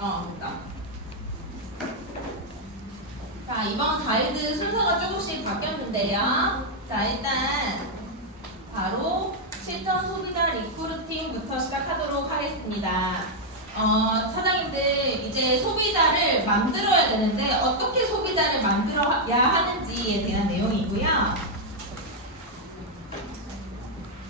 됐다. 자, 이번 가이드 순서가 조금씩 바뀌었는데요. 자, 일단 바로 실전 소비자 리크루팅부터 시작하도록 하겠습니다. 사장님들 이제 소비자를 만들어야 되는데 어떻게 소비자를 만들어야 하는지에 대한 내용이고요.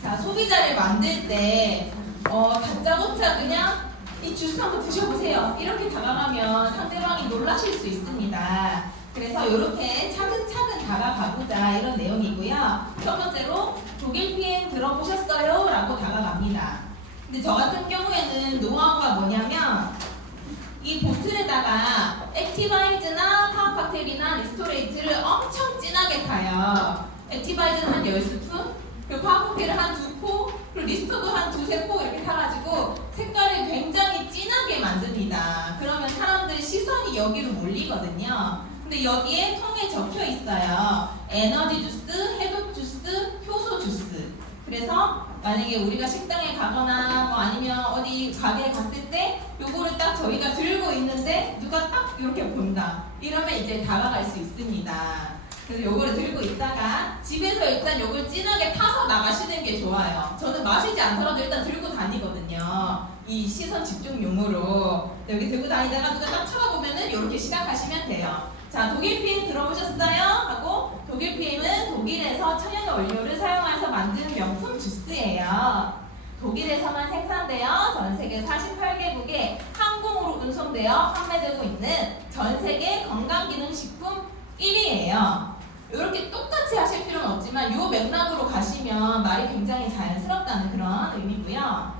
자, 소비자를 만들 때 다짜고짜 그냥 이 주스 한번 드셔보세요. 이렇게 다가가면 상대방이 놀라실 수 있습니다. 그래서 이렇게 차근차근 다가가보자 이런 내용이고요. 첫 번째로 독일 PM 들어보셨어요? 라고 다가갑니다. 근데 저 같은 경우에는 노하우가 뭐냐면 이 보틀에다가 액티바이즈나 파워칵테일이나 리스토레이트를 엄청 진하게 타요. 액티바이즈는 한 10스푼, 그리고 파워칵테일을 한 2포, 그리고 리스토도 한 2~3포 이렇게 타가지고 색깔을 굉장히 진하게 만듭니다. 그러면 사람들 시선이 여기로 몰리거든요. 근데 여기에 통에 적혀 있어요. 에너지 주스, 해독 주스, 효소 주스. 그래서 만약에 우리가 식당에 가거나 뭐 아니면 어디 가게에 갔을 때 요거를 딱 저희가 들고 있는데 누가 딱 이렇게 본다. 이러면 이제 다가갈 수 있습니다. 그래서 요거를 들고 있다가 집에서 일단 요걸 진하게 타서 나가시는 게 좋아요. 저는 마시지 않더라도 일단 들고 다니거든요. 이 시선 집중용으로. 여기 들고 다니다가 누가 딱 쳐다보면은 이렇게 시작하시면 돼요. 자, 독일 PM 들어보셨어요? 하고 독일 PM은 독일에서 천연 원료를 사용해서 만든 명품 주스예요. 독일에서만 생산되어 전 세계 48개국에 항공으로 운송되어 판매되고 있는 전 세계 건강기능식품 1위예요. 이렇게 똑같이 하실 필요는 없지만 이 맥락으로 가시면 말이 굉장히 자연스럽다는 그런 의미고요.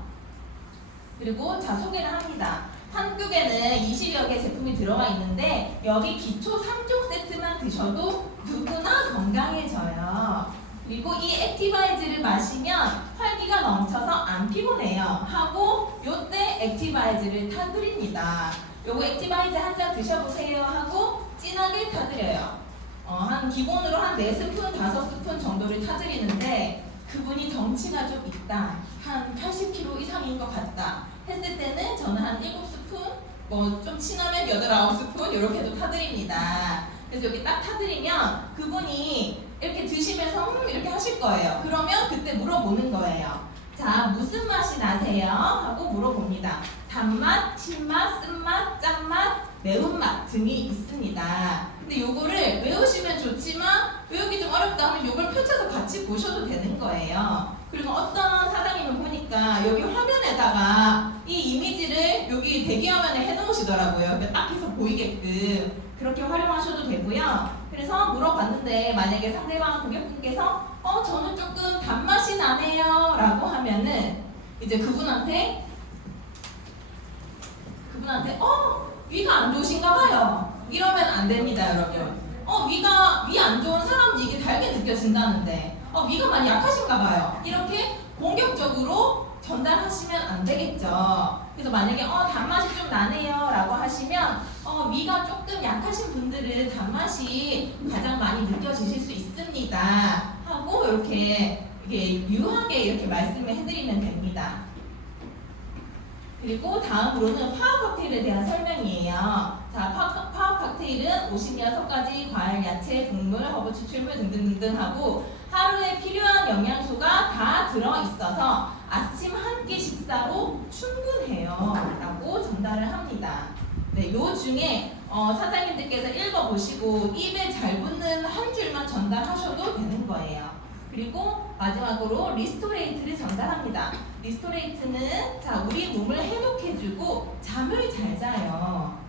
그리고 자, 소개를 합니다. 한국에는 20여 개 제품이 들어가 있는데 여기 기초 3종 세트만 드셔도 누구나 건강해져요. 그리고 이 액티바이즈를 마시면 활기가 넘쳐서 안 피곤해요. 하고 요때 액티바이즈를 타드립니다. 요거 액티바이즈 한 잔 드셔보세요 하고 진하게 타드려요. 한 기본으로 한 4스푼, 5스푼 정도를 타드리는데 그분이 덩치가 좀 있다, 한 80kg 이상인 것 같다 했을 때는 저는 한 7스푼, 뭐 좀 친하면 8, 9스푼 이렇게도 타드립니다. 그래서 여기 딱 타드리면 그분이 이렇게 드시면서 이렇게 하실 거예요. 그러면 그때 물어보는 거예요. 자, 무슨 맛이 나세요? 하고 물어봅니다. 단맛, 신맛, 쓴맛, 짠맛, 매운맛 등이 있습니다. 근데 요거를 외우시면 좋지만 외우기 좀 어렵다 하면 요걸 펼쳐서 같이 보셔도 되는 거예요. 그리고 어떤 사장님을 보니까 여기 화면에다가 이 이미지를 여기 대기화면에 해놓으시더라고요. 딱 해서 보이게끔 그렇게 활용하셔도 되고요. 그래서 물어봤는데 만약에 상대방 고객분께서 저는 조금 단맛이 나네요 라고 하면은 이제 그분한테 위가 안 좋으신가 봐요. 이러면 안 됩니다, 여러분. 위 안 좋은 사람은 이게 달게 느껴진다는데 위가 많이 약하신가 봐요. 이렇게 공격적으로 전달하시면 안 되겠죠. 그래서 만약에 단맛이 좀 나네요 라고 하시면 위가 조금 약하신 분들은 단맛이 가장 많이 느껴지실 수 있습니다 하고 이렇게 유하게 이렇게 말씀을 해드리면 됩니다. 그리고 다음으로는 파워칵테일에 대한 설명이에요. 자, 파워칵테일은 56가지 과일, 야채, 곡물, 허브, 추출물 등등등등 하고 하루에 필요한 영양소가 다 들어있어서 아침 한 끼 식사로 충분해요 라고 전달을 합니다. 네, 요 중에 사장님들께서 읽어보시고 입에 잘 붙는 한 줄만 전달하셔도 되는 거예요. 그리고 마지막으로 리스토레이트를 전달합니다. 리스토레이트는 자, 우리 몸을 해독해주고 잠을 잘 자요.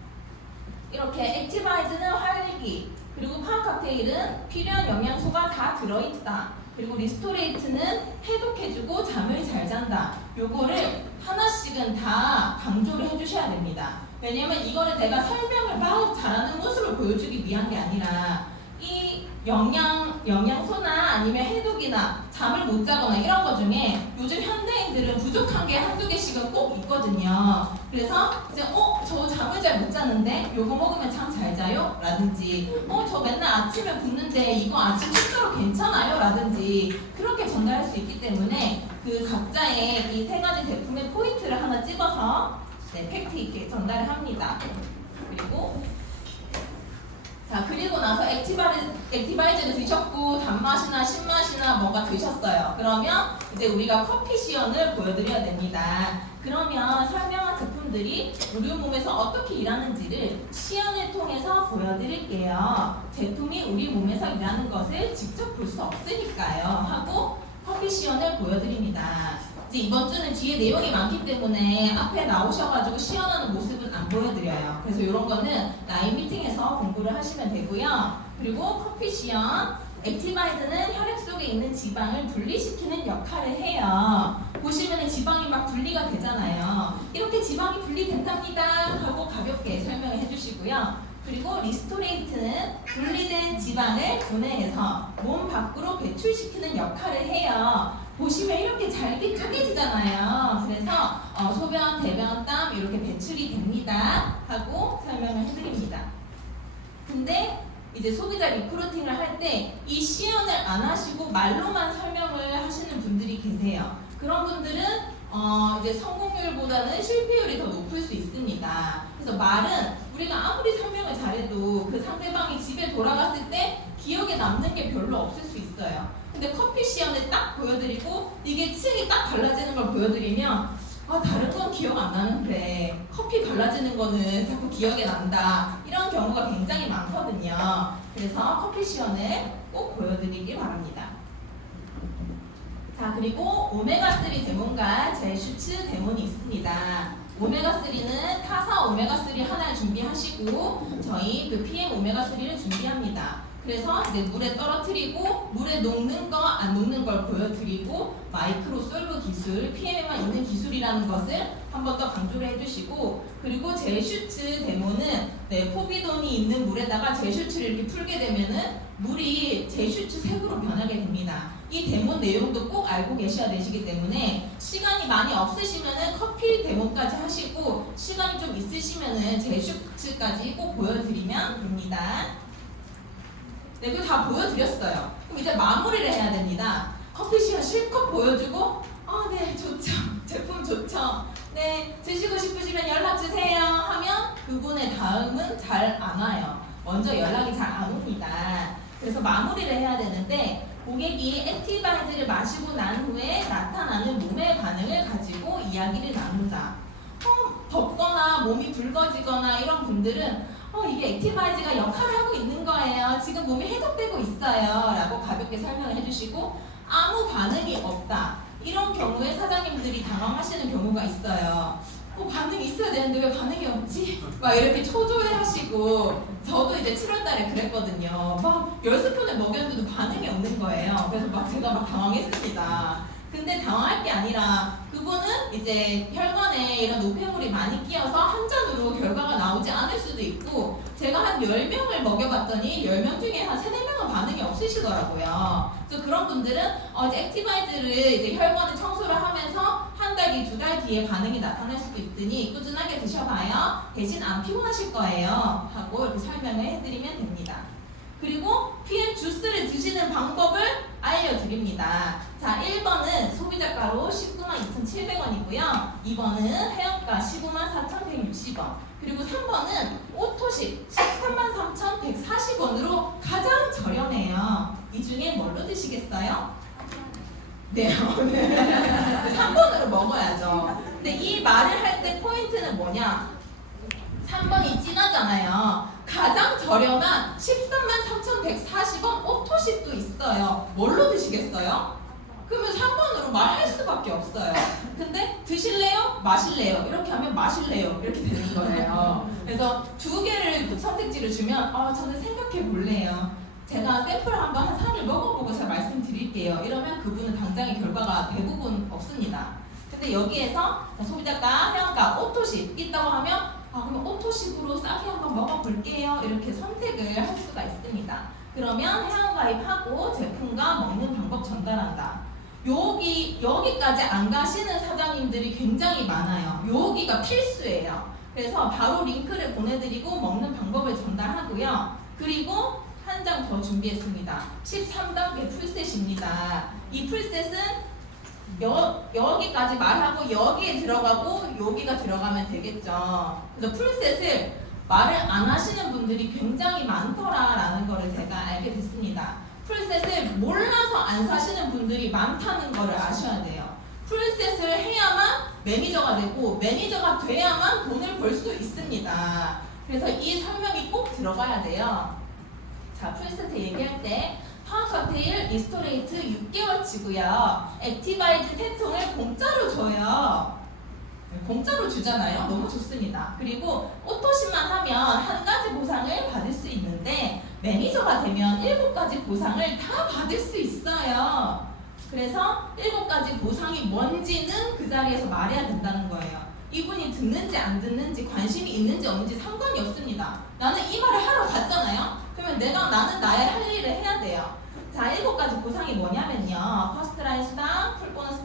이렇게 액티바이즈는 활기, 그리고 파워칵테일은 필요한 영양소가 다 들어있다. 그리고 리스토레이트는 해독해주고 잠을 잘 잔다. 요거를 하나씩은 다 강조를 해주셔야 됩니다. 왜냐면 이거를 내가 설명을 막 잘하는 모습을 보여주기 위한 게 아니라 이 영양소나 아니면 해독이나 잠을 못 자거나 이런 거 중에 요즘 현대인들은 부족한 게 한두 개씩은 꼭 있거든요. 그래서 이제 저 잠을 잘 못 자는데 요거 먹으면 잠 잘 자요? 라든지 저 맨날 아침에 붓는데 이거 아침 식사로 괜찮아요? 라든지 그렇게 전달할 수 있기 때문에 그 각자의 이 3가지 제품의 포인트를 하나 찍어서 네, 팩트 있게 전달을 합니다. 그리고 나서 액티바이저를 드셨고 단맛이나 신맛이나 뭔가 드셨어요. 그러면 이제 우리가 커피 시연을 보여드려야 됩니다. 그러면 설명한 제품들이 우리 몸에서 어떻게 일하는지를 시연을 통해서 보여드릴게요. 제품이 우리 몸에서 일하는 것을 직접 볼 수 없으니까요. 하고 커피 시연을 보여드립니다. 이제 이번 주는 뒤에 내용이 많기 때문에 앞에 나오셔가지고 시연하는 모습은 안 보여드려요. 그래서 이런 거는 라인 미팅에서 공부를 하시면 되고요. 그리고 커피 시연, 액티바이드는 혈액 속에 있는 지방을 분리시키는 역할을 해요. 보시면 지방이 막 분리가 되잖아요. 이렇게 지방이 분리된답니다 하고 가볍게 설명을 해주시고요. 그리고 리스토레이트는 분리된 지방을 분해해서 몸 밖으로 배출시키는 역할을 해요. 보시면 이렇게 잘게 쪼개지잖아요. 그래서 소변, 대변, 땀 이렇게 배출이 됩니다 하고 설명을 해드립니다. 근데 이제 소비자 리크루팅을 할 때 이 시연을 안 하시고 말로만 설명을 하시는 분들이 계세요. 그런 분들은 이제 성공률보다는 실패율이 더 높을 수 있습니다. 그래서 말은 우리가 아무리 설명을 잘해도 그 상대방이 집에 돌아갔을 때 기억에 남는 게 별로 없을 수 있어요. 근데 커피 시연을 딱 보여드리고 이게 층이 딱 갈라지는 걸 보여드리면 다른 건 기억 안 나는데 커피 갈라지는 거는 자꾸 기억에 난다. 이런 경우가 굉장히 많거든요. 그래서 커피 시연을 꼭 보여드리길 바랍니다. 자, 그리고 오메가3 데몬과 젤슈츠 데몬이 있습니다. 오메가3는 타사 오메가3 하나 준비하시고 저희 그 PM 오메가3를 준비합니다. 그래서 이제 물에 떨어뜨리고 물에 녹는 거 안 녹는 걸 보여드리고 마이크로 솔브 기술, PM에만 있는 기술이라는 것을 한 번 더 강조를 해주시고 그리고 젤슈츠 데모는 포비돈이 있는 물에다가 젤슈츠를 이렇게 풀게 되면은 물이 젤슈츠 색으로 변하게 됩니다. 이 데모 내용도 꼭 알고 계셔야 되시기 때문에 시간이 많이 없으시면은 커피 데모까지 하시고 시간이 좀 있으시면은 젤슈츠까지 꼭 보여드리면 됩니다. 네, 그거 다 보여드렸어요. 그럼 이제 마무리를 해야 됩니다. 커피 시연 실컷 보여주고, 네, 좋죠. 제품 좋죠. 네, 드시고 싶으시면 연락주세요 하면 그분의 다음은 잘 안 와요. 먼저 연락이 잘 안 옵니다. 그래서 마무리를 해야 되는데, 고객이 액티바이즈를 마시고 난 후에 나타나는 몸의 반응을 가지고 이야기를 나눈다. 덥거나 몸이 붉어지거나 이런 분들은 이게 액티바이즈가 역할을 하고 있는 거예요. 지금 몸이 해독되고 있어요. 라고 가볍게 설명을 해주시고 아무 반응이 없다. 이런 경우에 사장님들이 당황하시는 경우가 있어요. 반응이 있어야 되는데 왜 반응이 없지? 막 이렇게 초조해 하시고 저도 이제 7월달에 그랬거든요. 막 10스푼을 먹였는데도 반응이 없는 거예요. 그래서 제가 당황했습니다. 근데 당황할 게 아니라 그분은 이제 혈관에 이런 노폐물이 많이 끼어서 한 잔으로 결과가 나오지 않을 수도 있고 제가 한 10명을 먹여봤더니 10명 중에 한 3, 4명은 반응이 없으시더라고요. 그래서 그런 분들은 이제 액티바이즈를 이제 혈관을 청소를 하면서 한 달 뒤, 2달 뒤에 반응이 나타날 수도 있으니 꾸준하게 드셔봐요. 대신 안 피곤하실 거예요. 하고 이렇게 설명을 해드리면 됩니다. 그리고 PM 주스를 드시는 방법을 알려드립니다. 자, 1번은 소비자가로 192,2,700원이고요. 2번은 해역가 154,160원. 그리고 3번은 오토식 133,140원으로 가장 저렴해요. 이 중에 뭘로 드시겠어요? 네, 3번으로 먹어야죠. 근데 이 말을 할 때 포인트는 뭐냐? 3번이 진하잖아요. 가장 저렴한 133,140원 오토식도 있어요. 뭘로 드시겠어요? 그러면 3번으로 말할 수밖에 없어요. 근데 드실래요? 마실래요? 이렇게 하면 마실래요? 이렇게 되는 거예요. 그래서 두 개를 선택지를 주면 저는 생각해 볼래요. 제가 샘플 한번 한 3일 먹어보고 제가 말씀드릴게요. 이러면 그분은 당장의 결과가 대부분 없습니다. 근데 여기에서 소비자가 회원가 오토식 있다고 하면 그럼 오토식으로 싸게 한번 먹어볼게요. 이렇게 선택을 할 수가 있습니다. 그러면 회원가입하고 제품과 먹는 방법 전달한다. 여기까지 안 가시는 사장님들이 굉장히 많아요. 여기가 필수예요. 그래서 바로 링크를 보내드리고 먹는 방법을 전달하고요. 그리고 한 장 더 준비했습니다. 13단계 풀셋입니다. 이 풀셋은 여기까지 말하고 여기에 들어가고 여기가 들어가면 되겠죠. 그래서 풀셋을 말을 안 하시는 분들이 굉장히 많더라라는 거를 제가 알게 됐습니다. 풀셋을 몰라서 안 사시는 분들이 많다는 거를 아셔야 돼요. 풀셋을 해야만 매니저가 되고 매니저가 돼야만 돈을 벌 수 있습니다. 그래서 이 설명이 꼭 들어가야 돼요. 자, 풀셋 얘기할 때 파워커테일 리스토레이트 6개월치고요. 액티바이즈 3통을 공짜로 줘요. 공짜로 주잖아요. 너무 좋습니다. 그리고 오토십만 하면 한 가지 보상을 받을 수 있는데 매니저가 되면 7가지 보상을 다 받을 수 있어요. 그래서 7가지 보상이 뭔지는 그 자리에서 말해야 된다는 거예요. 이분이 듣는지 안 듣는지 관심이 있는지 없는지 상관이 없습니다. 나는 이 말을 하러 갔잖아요. 그러면 나는 나의 할 일을 해야 돼요. 자, 7가지 보상이 뭐냐면요. 퍼스트라인 수당, 풀보너스,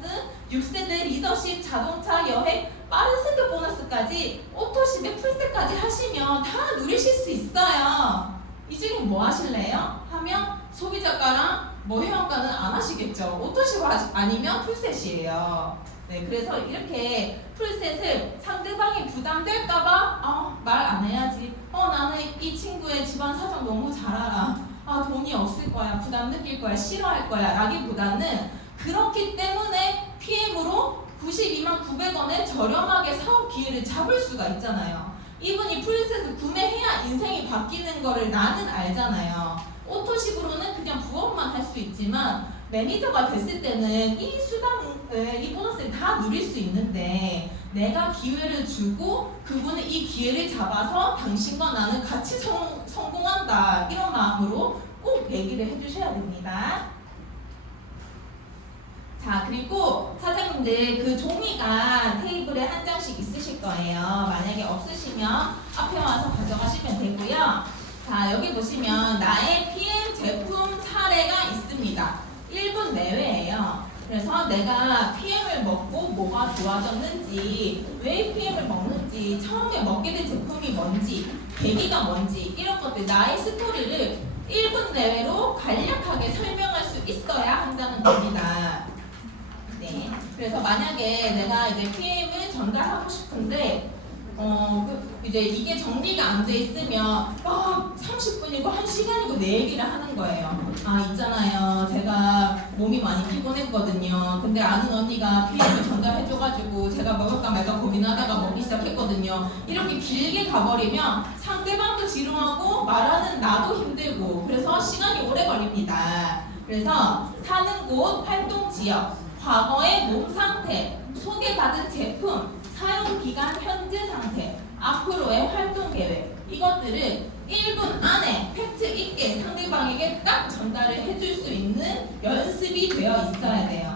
6세대 리더십, 자동차, 여행, 빠른 승급 보너스까지 오토십에 풀셋까지 하시면 다 누리실 수 있어요. 이 중에 뭐 하실래요? 하면 소비자가랑 뭐 회원가는 안 하시겠죠. 오토십 아니면 풀셋이에요. 네, 그래서 이렇게 풀셋을 상대방이 부담될까봐 말 안 해야지. 나는 이 친구의 집안 사정 너무 잘 알아. 돈이 없을 거야. 부담 느낄 거야. 싫어할 거야. 라기보다는 그렇기 때문에 PM으로 92만 900원에 저렴하게 사업 기회를 잡을 수가 있잖아요. 이분이 풀셋을 구매해야 인생이 바뀌는 거를 나는 알잖아요. 오토식으로는 그냥 부업만 할 수 있지만 매니저가 됐을 때는 이 수당을, 이 보너스를 다 누릴 수 있는데 내가 기회를 주고 그분은 이 기회를 잡아서 당신과 나는 같이 성공한다 이런 마음으로 꼭 얘기를 해주셔야 됩니다. 자, 그리고 사장님들 그 종이가 테이블에 한 장씩 있으실 거예요. 만약에 없으시면 앞에 와서 가져가시면 되고요. 자, 여기 보시면 나의 PM 제품 사례가 있습니다. 1분 내외예요. 그래서 내가 PM을 먹고 뭐가 좋아졌는지, 왜 PM을 먹는지, 처음에 먹게 된 제품이 뭔지, 계기가 뭔지 이런 것들 나의 스토리를 1분 내외로 간략하게 설명할 수 있어야 한다는 겁니다. 네. 그래서 만약에 내가 이제 PM을 전달하고 싶은데 이제 이게 정리가 안 돼 있으면 30분이고 1시간이고 내 얘기를 하는 거예요. 있잖아요. 제가 몸이 많이 피곤했거든요. 근데 아는 언니가 PM을 전달해줘가지고 제가 먹을까 말까 고민하다가 먹기 시작했거든요. 이렇게 길게 가버리면 상대방도 지루하고 말하는 나도 힘들고 그래서 시간이 오래 걸립니다. 그래서 사는 곳, 활동 지역, 과거의 몸 상태, 소개받은 제품, 사용 기간 현재 상태, 앞으로의 활동 계획 이것들을 1분 안에 팩트 있게 상대방에게 딱 전달을 해줄 수 있는 연습이 되어 있어야 돼요.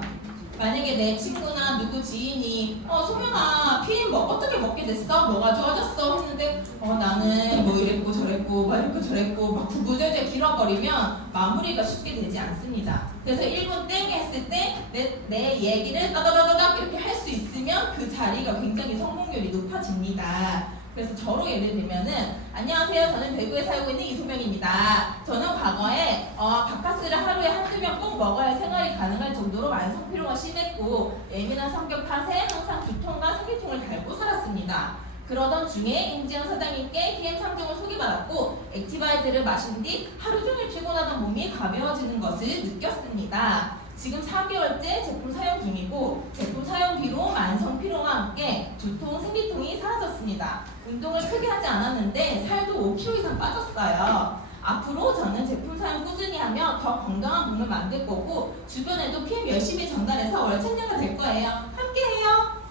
만약에 내 친구나 누구 지인이 소명아 PM 어떻게 먹게 됐어? 뭐가 좋아졌어? 했는데 나는 뭐 이랬고 저랬고 막 이랬고 저랬고 막 구구절절 길어버리면 마무리가 쉽게 되지 않습니다. 그래서 1분 땡 했을 때 내 얘기를 따다다다닥 이렇게 할 수 있으면 그 자리가 굉장히 성공률이 높아집니다. 그래서 저로 예를 들면은 안녕하세요. 저는 대구에 살고 있는 이소명입니다. 저는 과거에 바카스를 하루에 한두 병 꼭 먹어야 생활이 가능할 정도로 만성 피로가 심했고 예민한 성격 탓에 항상 두통과 생리통을 달고 살았습니다. 그러던 중에 임지영 사장님께 PM 3종을 소개받았고 액티바이즈를 마신 뒤 하루 종일 피곤하던 몸이 가벼워지는 것을 느꼈습니다. 지금 4개월째 제품 사용 중이고 제품 사용 뒤로 만성 피로와 함께 두통, 생리통이 사라졌습니다. 운동을 크게 하지 않았는데 살도 5kg 이상 빠졌어요. 앞으로 저는 제품 사용 꾸준히 하며 더 건강한 몸을 만들 거고 주변에도 PM 열심히 전달해서 월천녀가 될 거예요. 함께해요.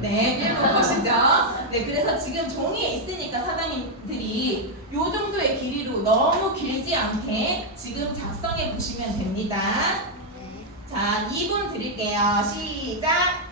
네. 1분 보시죠. 네, 그래서 지금 종이에 있으니까 사장님들이 요 정도의 길이로 너무 길지 않게 지금 작성해 보시면 됩니다. 자, 2분 드릴게요. 시작!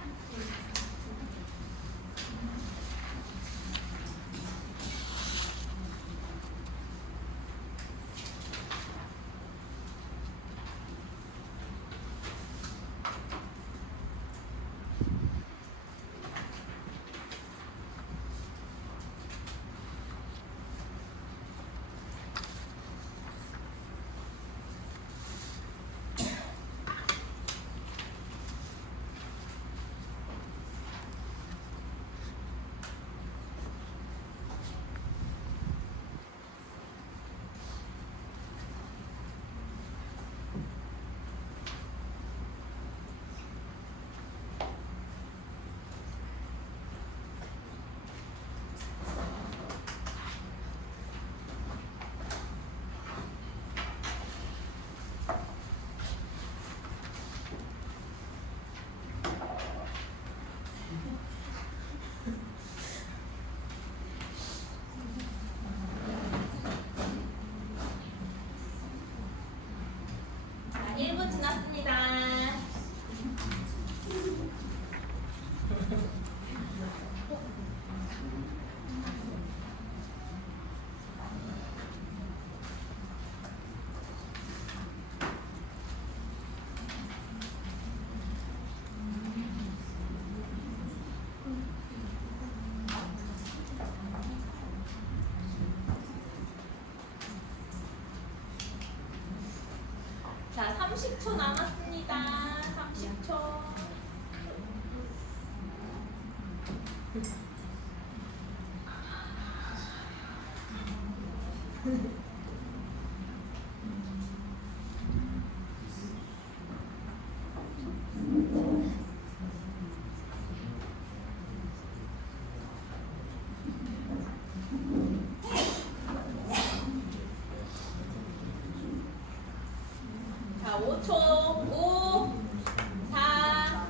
자, 30초 남았습니다. 30초. 자, 5초. 5, 4,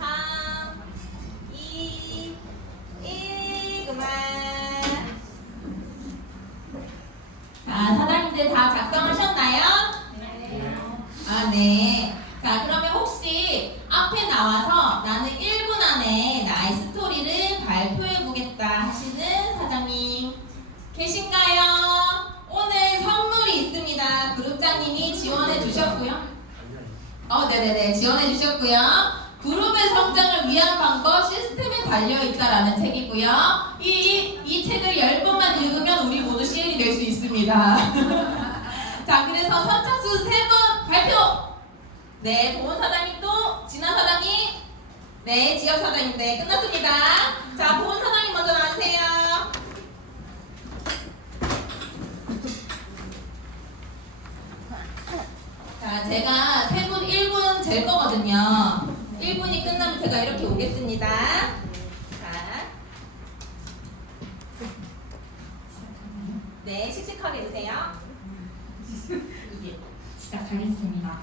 3, 2, 1. 그만. 자, 사장님들 다 작성하셨나요? 네. 아, 네. 자, 그러면 혹시 앞에 나와서 나는 1분 안에 나의 스토리를 발표해 보겠다 하시는 사장님 계신가요? 오늘 선물이 있습니다. 그룹장님이 지원해 주셨고요. 네네네. 지원해 주셨고요. 그룹의 성장을 위한 방법 시스템에 달려있다라는 책이고요. 이 책을 10번만 읽으면 우리 모두 시인이 될 수 있습니다. 자, 그래서 선착순 3번 발표! 네, 보은 사장님 또, 진아 사장님, 네, 지역 사장님, 네, 끝났습니다. 자, 보은 사장님 먼저 나와주세요. 자, 제가 1분 잴 거거든요. 1분이 끝나면 제가 이렇게 오겠습니다. 자, 네, 씩씩하게 해주세요. 이제 시작하겠습니다.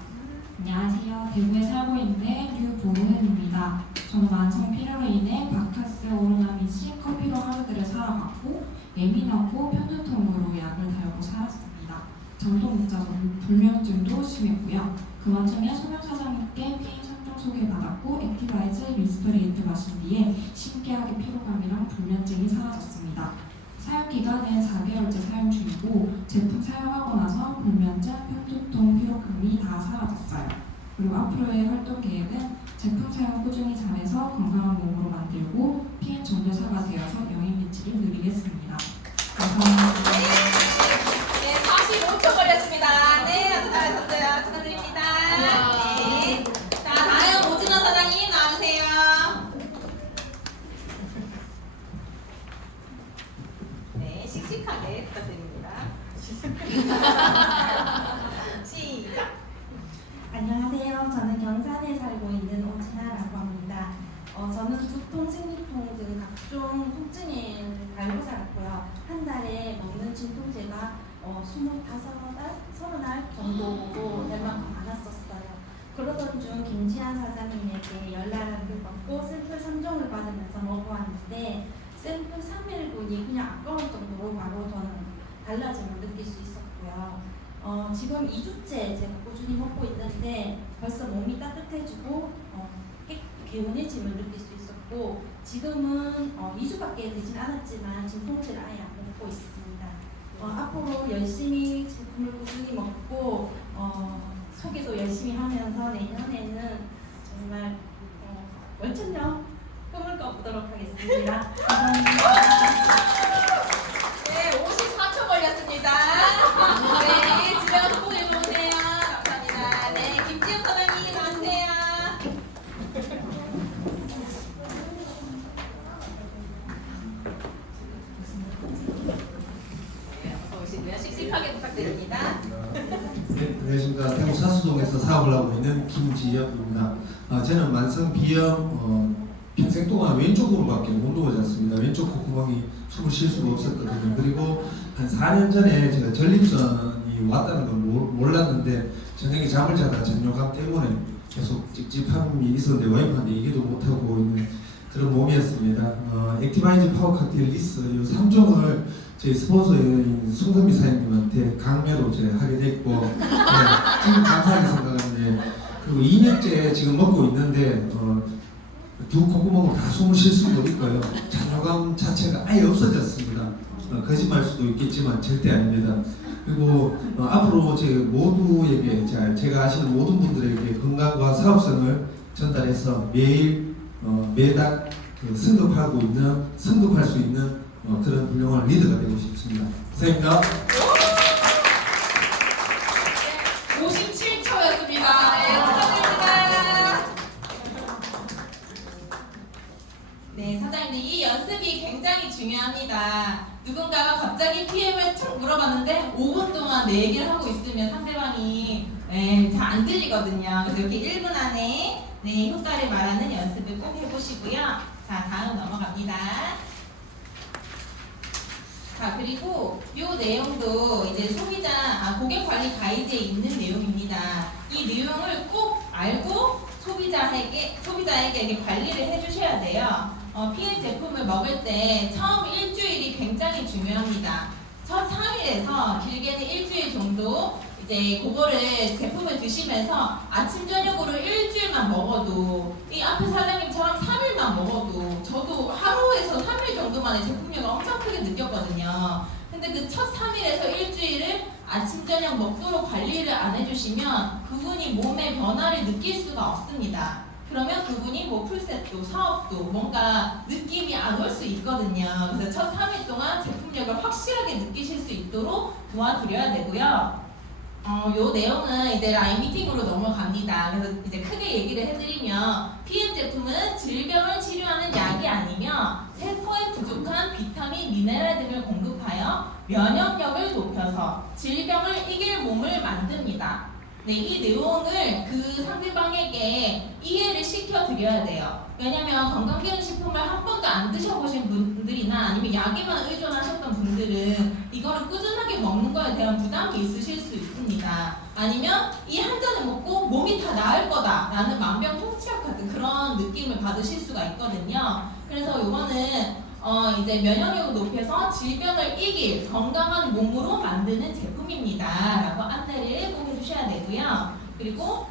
안녕하세요. 대구에 살고 있는 류보은입니다. 저는 만성 피로로 인해 바카스, 오로나미신, 커피로 하루들을 살아갔고 예민하고 편두통으로 약을 달고 살았습니다. 전동문자도 불면증도 심했고요. 그 와중에 소명사장님께 피임 3종 소개받았고 액티바이즈 리스토레이트 마신 뒤에 신기하게 피로감이랑 불면증이 사라졌습니다. 사용 기간은 4개월째 사용 중이고 제품 사용하고 나서 불면증, 편두통, 피로감이 다 사라졌어요. 그리고 앞으로의 활동 계획은 제품 사용 꾸준히 잘해서 건강한 몸으로 만들고 피임 전도사가 되어서 영입리치를 누리겠습니다. 감사합니다. 네, 45초 걸렸습니다. 네, 아주 잘하셨어요. 축하드립니다. 네. 자, 다음 오진호 사장님 나와주세요. 네, 씩씩하게 부탁드립니다. 시작. 안녕하세요. 저는 경산에 살고 있는 오진아라고 합니다. 저는 두통, 생리통 등 각종 통증에 달고 살았고요. 한 달에 먹는 진통제가 25알, 30알 정도 보고 될 만큼 많았었어요. 그러던 중 김지한 사장님에게 연락을 받고 샘플 3종을 받으면서 먹어봤는데 샘플 3일분이 그냥 아까울 정도로 바로 저는 달라짐을 느낄 수 있었고요. 지금 2주째 제가 꾸준히 먹고 있는데 벌써 몸이 따뜻해지고 개운해짐을 느낄 수 있었고 지금은 2주밖에 되진 않았지만 진통제를 아예 안 먹고 있습니다. 앞으로 열심히 제품을 꾸준히 먹고 소개도 열심히 하면서 내년에는 정말 월천령 꿈을 꿔보도록 하겠습니다. 감사합니다. 네, 54초 걸렸습니다. 네, 집에 가서 꼭 읽어보세요. 감사합니다. 네, 김지영 사장님 나와주세요. 네, 어서 오시고요. 씩씩하게 부탁드립니다. 네, 안녕하십니까. 태국 사수동에서 사업을 하고 있는 김지혁입니다. 저는 만성 비염 평생 동안 왼쪽으로밖에 못 누워지 않습니다. 왼쪽 콧구멍이 숨을 쉴 수가 없었거든요. 그리고 한 4년 전에 제가 전립선이 왔다는 걸 몰랐는데 저녁에 잠을 자다 전뇨감 때문에 계속 찝찝함이 있었는데 와이프한테 얘기도 못하고 있는 그런 몸이었습니다. 액티바이즈 파워 칵테일 리스 이 3종을 저희 스폰서인 송선미 사장님한테 강매로 제가 하게 됐고 네, 지금 감사하게 생각하는데 그리고 2년째 지금 먹고 있는데 두 콧구멍으로 다 숨을 쉴 수도 있고요. 자존감 자체가 아예 없어졌습니다. 거짓말 수도 있겠지만 절대 아닙니다. 그리고 앞으로 제 모두에게 제가 아시는 모든 분들에게 건강과 사업성을 전달해서 매일 매달 승급할 수 있는 그런 훌륭한 리더가 되고 싶습니다. 감사합니다. 57초였습니다. 네, 축하드립니다. 네, 사장님, 이 연습이 굉장히 중요합니다. 누군가가 갑자기 PM을 툭 물어봤는데 5분 동안 내 얘기를 하고 있으면 상대방이 잘 안 들리거든요. 그래서 이렇게 1분 안에 효과를 말하는 연습을 꼭 해보시고요. 자, 다음 넘어갑니다. 자, 그리고 이 내용도 이제 고객 관리 가이드에 있는 내용입니다. 이 내용을 꼭 알고 소비자에게 이렇게 관리를 해주셔야 돼요. PM 제품을 먹을 때 처음 일주일이 굉장히 중요합니다. 첫 3일에서 길게는 일주일 정도 이제 그거를 제품을 드시면서 아침 저녁으로 일주일만 먹어도 이 앞에 사장님처럼 3일만 먹어도 저도 하루에서 3일 정도만에 제품력을 엄청 크게 느꼈거든요. 근데 그 첫 3일에서 일주일을 아침 저녁 먹도록 관리를 안 해주시면 그분이 몸의 변화를 느낄 수가 없습니다. 그러면 그분이 뭐 풀셋도 사업도 뭔가 느낌이 안 올 수 있거든요. 그래서 첫 3일 동안 제품력을 확실하게 느끼실 수 있도록 도와드려야 되고요. 요 내용은 이제 라인 미팅으로 넘어갑니다. 그래서 이제 크게 얘기를 해드리면 PM 제품은 질병을 치료하는 약이 아니며 세포에 부족한 비타민, 미네랄 등을 공급하여 면역력을 높여서 질병을 이길 몸을 만듭니다. 네, 이 내용을 그 상대방에게 이해를 시켜드려야 돼요. 왜냐면 건강기능식품을 한 번도 안 드셔보신 분들이나 아니면 약에만 의존하셨던 분들은 이거를 꾸준하게 먹는 거에 대한 부담이 있으실 수 있습니다. 아니면 이 한 잔을 먹고 몸이 다 나을 거다라는 만병통치약 같은 그런 느낌을 받으실 수가 있거든요. 그래서 이거는 이제 면역력을 높여서 질병을 이길 건강한 몸으로 만드는 제품입니다. 라고 안내를 꼭 해주셔야 되고요. 그리고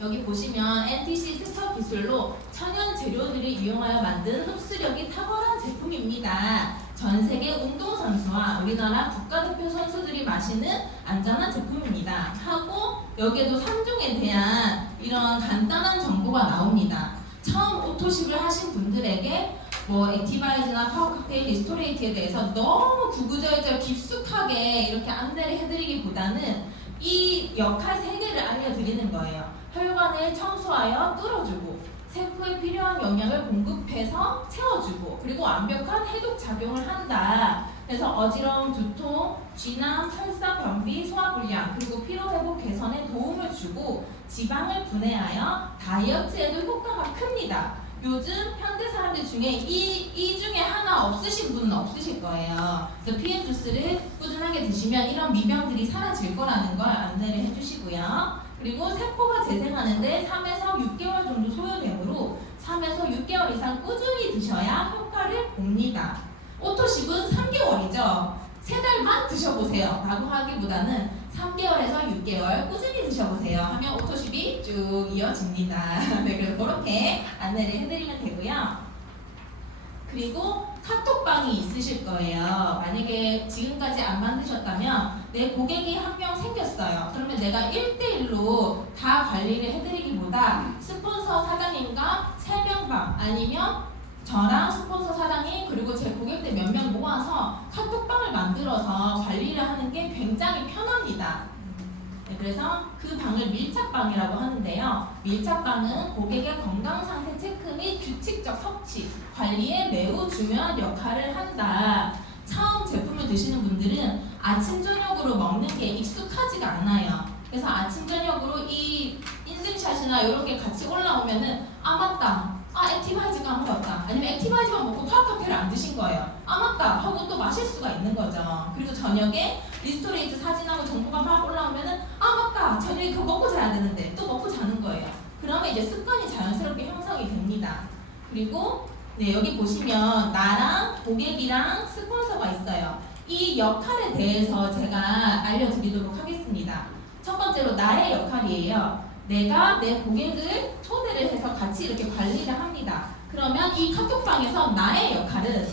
여기 보시면 NTC 특허 기술로 천연 재료들을 이용하여 만든 흡수력이 탁월한 제품입니다. 전 세계 운동선수와 우리나라 국가대표 선수들이 마시는 안전한 제품입니다. 하고 여기에도 3종에 대한 이런 간단한 정보가 나옵니다. 처음 오토십을 하신 분들에게 뭐 액티바이즈나 파워 칵테일, 리스토레이트에 대해서 너무 구구절절 깊숙하게 이렇게 안내를 해드리기보다는 이 역할 3개를 알려드리는 거예요. 혈관을 청소하여 뚫어주고 세포에 필요한 영양을 공급해서 채워주고 그리고 완벽한 해독 작용을 한다. 그래서 어지러움, 두통, 쥐남, 설사, 변비, 소화불량 그리고 피로회복 개선에 도움을 주고 지방을 분해하여 다이어트에도 효과가 큽니다. 요즘 현대 사람들 중에 이 중에 하나 없으신 분은 없으실 거예요. 그래서 PM 주스를 꾸준하게 드시면 이런 미병들이 사라질 거라는 걸 안내를 해주시고요. 그리고 세포가 재생하는데 3에서 6개월 정도 소요되므로 3에서 6개월 이상 꾸준히 드셔야 효과를 봅니다. 오토십은 3개월이죠. 3달만 드셔보세요 라고 하기보다는 3개월에서 6개월 꾸준히 드셔보세요 하면 오토십이 쭉 이어집니다. 네, 그래서 그렇게 안내를 해드리면 되고요. 그리고 카톡방이 있으실 거예요. 만약에 지금까지 안 만드셨다면 내 고객이 한 명 생겼어요. 그러면 내가 1대1로 다 관리를 해드리기보다 스폰서 사장님과 3명방 아니면 저랑 스폰서 사장님 그리고 제 고객들 몇 명 모아서 카톡방을 만들어서 관리를 하는 게 굉장히 편합니다. 네, 그래서 그 방을 밀착방이라고 하는데요. 밀착방은 고객의 건강 상태 체크 및 규칙적 섭취, 관리에 매우 중요한 역할을 한다. 처음 제품을 드시는 분들은 아침 저녁으로 먹는 게 익숙하지가 않아요. 그래서 아침 저녁으로 이 인증샷이나 이런 게 같이 올라오면은 아 맞다. 액티바이즈 까먹었다. 아니면 액티바이즈만 먹고 파워칵테일을 안 드신 거예요. 아 맞다 하고 또 마실 수가 있는 거죠. 그리고 저녁에 리스토레이트 사진하고 정보가 막 올라오면은 아 맞다. 저녁에 그거 먹고 자야 되는데 또 먹고 자는 거예요. 그러면 이제 습관이 자연스럽게 형성이 됩니다. 그리고 네, 여기 보시면 나랑 고객이랑 스폰서가 있어요. 이 역할에 대해서 제가 알려드리도록 하겠습니다. 첫 번째로 나의 역할이에요. 내가 내 고객을 초대를 해서 같이 이렇게 관리를 합니다. 그러면 이 카톡방에서 나의 역할은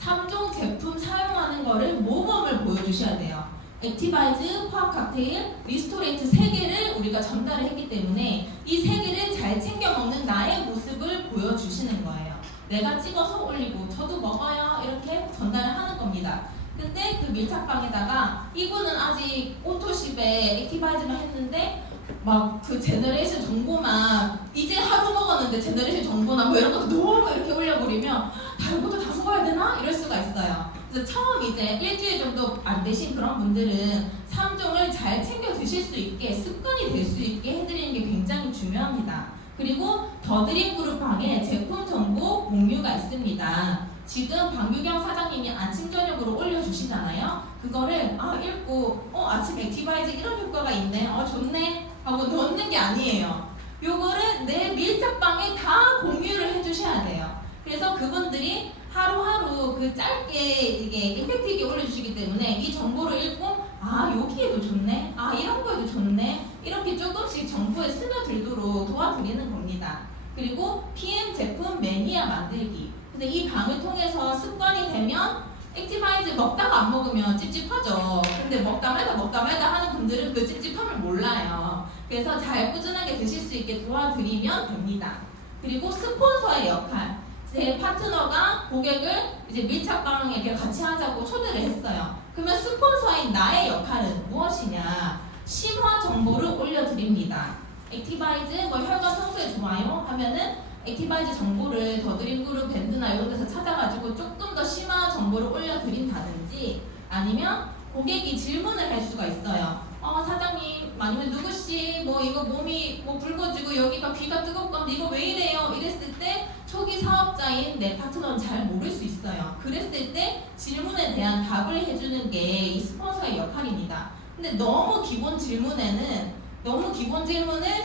3종 제품 사용하는 거를 모범을 보여주셔야 돼요. 액티바이즈, 화학 칵테일, 리스토레이트 3개를 우리가 전달을 했기 때문에 이 3개를 잘 챙겨 먹는 나의 모습을 보여주시는 거예요. 내가 찍어서 올리고 저도 먹어요 이렇게 전달을 하는 겁니다. 근데 그 밀착방에다가 이분은 아직 오토십에 액티바이즈만 했는데 막 그 제너레이션 정보만 이제 하루 먹었는데 제너레이션 정보나 뭐 이런 것도 너무 이렇게 올려버리면 다른 것도 다 먹어야 되나? 이럴 수가 있어요. 그래서 처음 이제 일주일 정도 안 되신 그런 분들은 3종을 잘 챙겨 드실 수 있게 습관이 될 수 있게 해드리는 게 굉장히 중요합니다. 그리고 더드림 그룹방에 제품 정보 공유가 있습니다. 지금 방규경 사장님이 아침 저녁으로 올려주시잖아요. 그거를 읽고 아침 액티바이즈 이런 효과가 있네, 좋네 하고 넣는 게 아니에요. 요거를 내 밀착방에 다 공유를 해주셔야 돼요. 그래서 그분들이 하루하루 그 짧게 이게 임팩트 있게 올려주시기 때문에 이 정보를 읽고 여기에도 좋네, 이런 거에도 좋네, 이렇게 조금씩 정보에 스며들도록 도와드리는 겁니다. 그리고 PM 제품 매니아 만들기. 근데 이 방을 통해서 습관이 되면 액티바이즈 먹다가 안 먹으면 찝찝하죠. 근데 먹다 말다 하는 분들은 그 찝찝함을 몰라요. 그래서 잘 꾸준하게 드실 수 있게 도와드리면 됩니다. 그리고 스폰서의 역할. 제 파트너가 고객을 이제 밀착방에 이렇게 같이 하자고 초대를 했어요. 그러면 스폰서인 나의 역할은 무엇이냐? 심화 정보를 올려드립니다. 액티바이즈 혈관 성소에 좋아요 하면은 액티바이즈 정보를 더드림 그룹 밴드나 이런 데서 찾아가지고 조금 더 심화 정보를 올려드린다든지, 아니면 고객이 질문을 할 수가 있어요. 사장님, 아니면 누구씨 이거 몸이 붉어지고 여기가 귀가 뜨겁건데 이거 왜 이래요? 이랬을 때 초기 사업자인 내 파트너는 잘 모를 수 있어요. 그랬을 때 질문에 대한 답을 해주는 게 이 스폰서의 역할입니다. 근데 너무 기본 질문을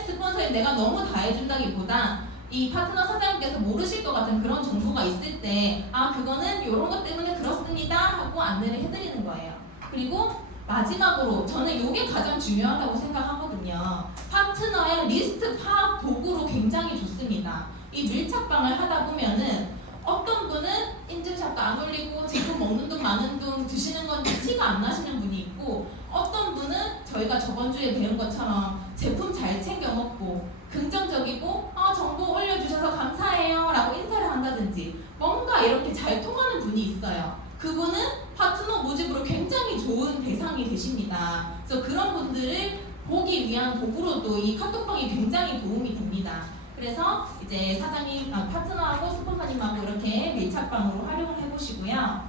스폰서인 내가 너무 다 해준다기보다 이 파트너 사장님께서 모르실 것 같은 그런 정보가 있을 때 그거는 이런 것 때문에 그렇습니다 하고 안내를 해드리는 거예요. 그리고 마지막으로 저는 이게 가장 중요하다고 생각하거든요. 파트너의 리스트 파악 도구로 굉장히 좋습니다. 이 밀착방을 하다 보면은 어떤 분은 인증샷도 안 올리고 제품 먹는 돈 마는 돈 드시는 건 티가 안 나시는 분이 있고, 어떤 분은 저희가 저번 주에 배운 것처럼 제품 잘 챙겨 먹고 긍정적이고 정보 올려주셔서 감사해요 라고 인사를 한다든지 뭔가 이렇게 잘 통하는 분이 있어요. 그분은 파트너 모집으로 굉장히 좋은 대상이 되십니다. 그래서 그런 분들을 보기 위한 도구로도 이 카톡방이 굉장히 도움이 됩니다. 그래서 이제 사장님, 파트너하고 스폰서님하고 이렇게 밀착방으로 활용을 해보시고요.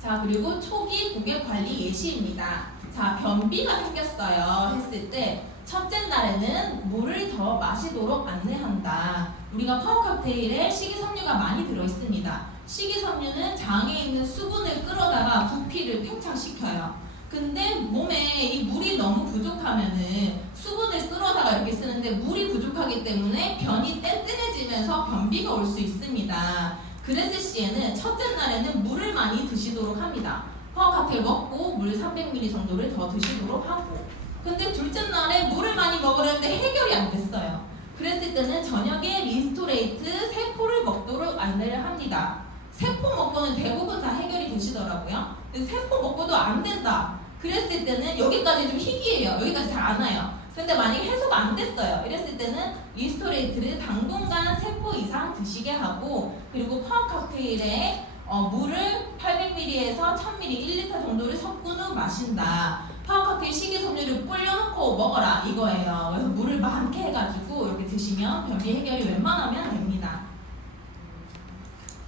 자, 그리고 초기 고객 관리 예시입니다. 자, 변비가 생겼어요 했을 때 첫째 날에는 물을 더 마시도록 안내한다. 우리가 파워 칵테일에 식이섬유가 많이 들어있습니다. 식이섬유는 장에 있는 수분을 끌어다가 부피를 팽창시켜요. 근데 몸에 이 물이 너무 부족하면은 수분을 끌어다가 이렇게 쓰는데 물이 부족하기 때문에 변이 뗀뗀해지면서 변비가 올 수 있습니다. 그랬을 시에는 첫째 날에는 물을 많이 드시도록 합니다. 파워 칵테일 먹고 물 300ml 정도를 더 드시도록 하고, 근데 둘째 날에 물을 많이 먹으려는데 해결이 안 됐어요. 그랬을 때는 저녁에 리스토레이트 세포를 먹도록 안내를 합니다. 세포 먹고는 대부분 다 해결이 되시더라고요. 세포 먹고도 안 된다. 그랬을 때는 여기까지 좀 희귀해요. 여기까지 잘 안 와요. 근데 만약에 해소가 안 됐어요. 이랬을 때는 리스토레이트를 당분간 세포 이상 드시게 하고, 그리고 파워 칵테일에 물을 800ml에서 1000ml 1리터 정도를 섞은 후 마신다. 파워 칵테일 식이섬유를 불려놓고 먹어라 이거예요. 그래서 물을 많게 해가지고 이렇게 드시면 변비 해결이 웬만하면 됩니다.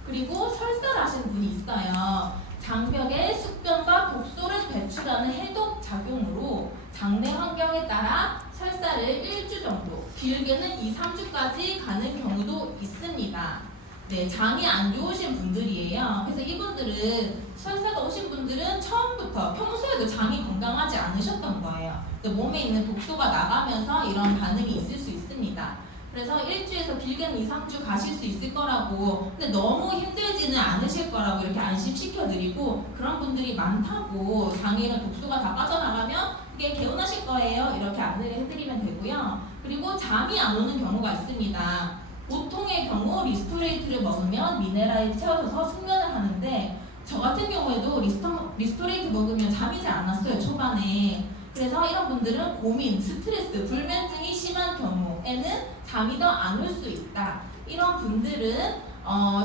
그리고 설사를 하시는 분이 있어요. 장벽에 숙변과 독소를 배출하는 해독 작용으로 장내 환경에 따라 설사를 1주 정도, 길게는 2-3주까지 가는 경우도 있습니다. 네, 장이 안 좋으신 분들이에요. 그래서 이분들은 설사가 오신 분들은 처음부터 평소에도 장이 건강하지 않으셨던 거예요. 몸에 있는 독소가 나가면서 이런 반응이 있을 수 있습니다. 그래서 1주에서 길게는 2-3주 가실 수 있을 거라고, 근데 너무 힘들지는 않으실 거라고 이렇게 안심시켜드리고, 그런 분들이 많다고 장에 있는 독소가 다 빠져나가면 이게 개운하실 거예요 이렇게 안내를 해드리면 되고요. 그리고 잠이 안 오는 경우가 있습니다. 보통의 경우 리스토레이트를 먹으면 미네랄이 채워져서 숙면을 하는데 저 같은 경우에도 리스토레이트 먹으면 잠이 잘 안 왔어요, 초반에. 그래서 이런 분들은 고민, 스트레스, 불면증이 심한 경우에는 잠이 더 안 올 수 있다. 이런 분들은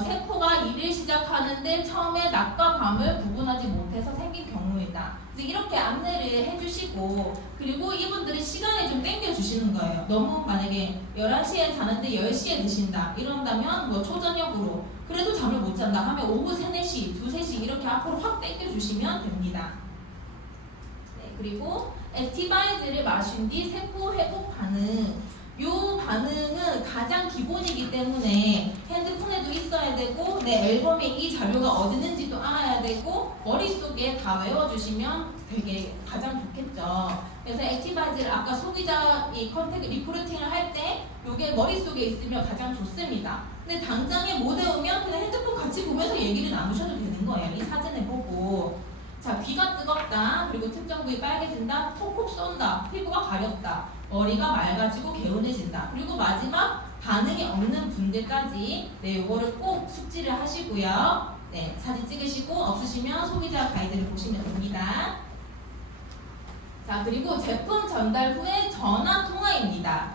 세포가 일을 시작하는데 처음에 낮과 밤을 구분하지 못해서 생긴 경우이다. 이제 이렇게 안내를 해주시고, 그리고 이분들은 시간을 좀 땡겨주시는 거예요. 너무 만약에 11시에 자는데 10시에 드신다 이런다면 뭐 초저녁으로 그래도 잠을 못 잔다 하면 오후 3, 4시, 2, 3시 이렇게 앞으로 확 땡겨주시면 됩니다. 네, 그리고 액티바이즈를 마신 뒤 세포 회복 반응. 요 반응은 가장 기본이기 때문에 핸드폰에도 있어야 되고 내 앨범에 이 자료가 어디 있는지도 알아야 되고 머릿속에 다 외워주시면 되게 가장 좋겠죠. 그래서 액티바이즈를 아까 소비자 이 컨택 리크루팅을 할 때 요게 머릿속에 있으면 가장 좋습니다. 근데 당장에 못 외우면 그냥 핸드폰 같이 보면서 얘기를 나누셔도 되는 거예요. 이 사진을 보고. 자, 귀가 뜨겁다, 그리고 특정 부위 빨개진다, 톡톡 쏜다, 피부가 가렵다, 머리가 맑아지고 개운해진다. 그리고 마지막 반응이 없는 분들까지 네, 요거를 꼭 숙지를 하시고요. 네, 사진 찍으시고 없으시면 소비자 가이드를 보시면 됩니다. 자, 그리고 제품 전달 후에 전화 통화입니다.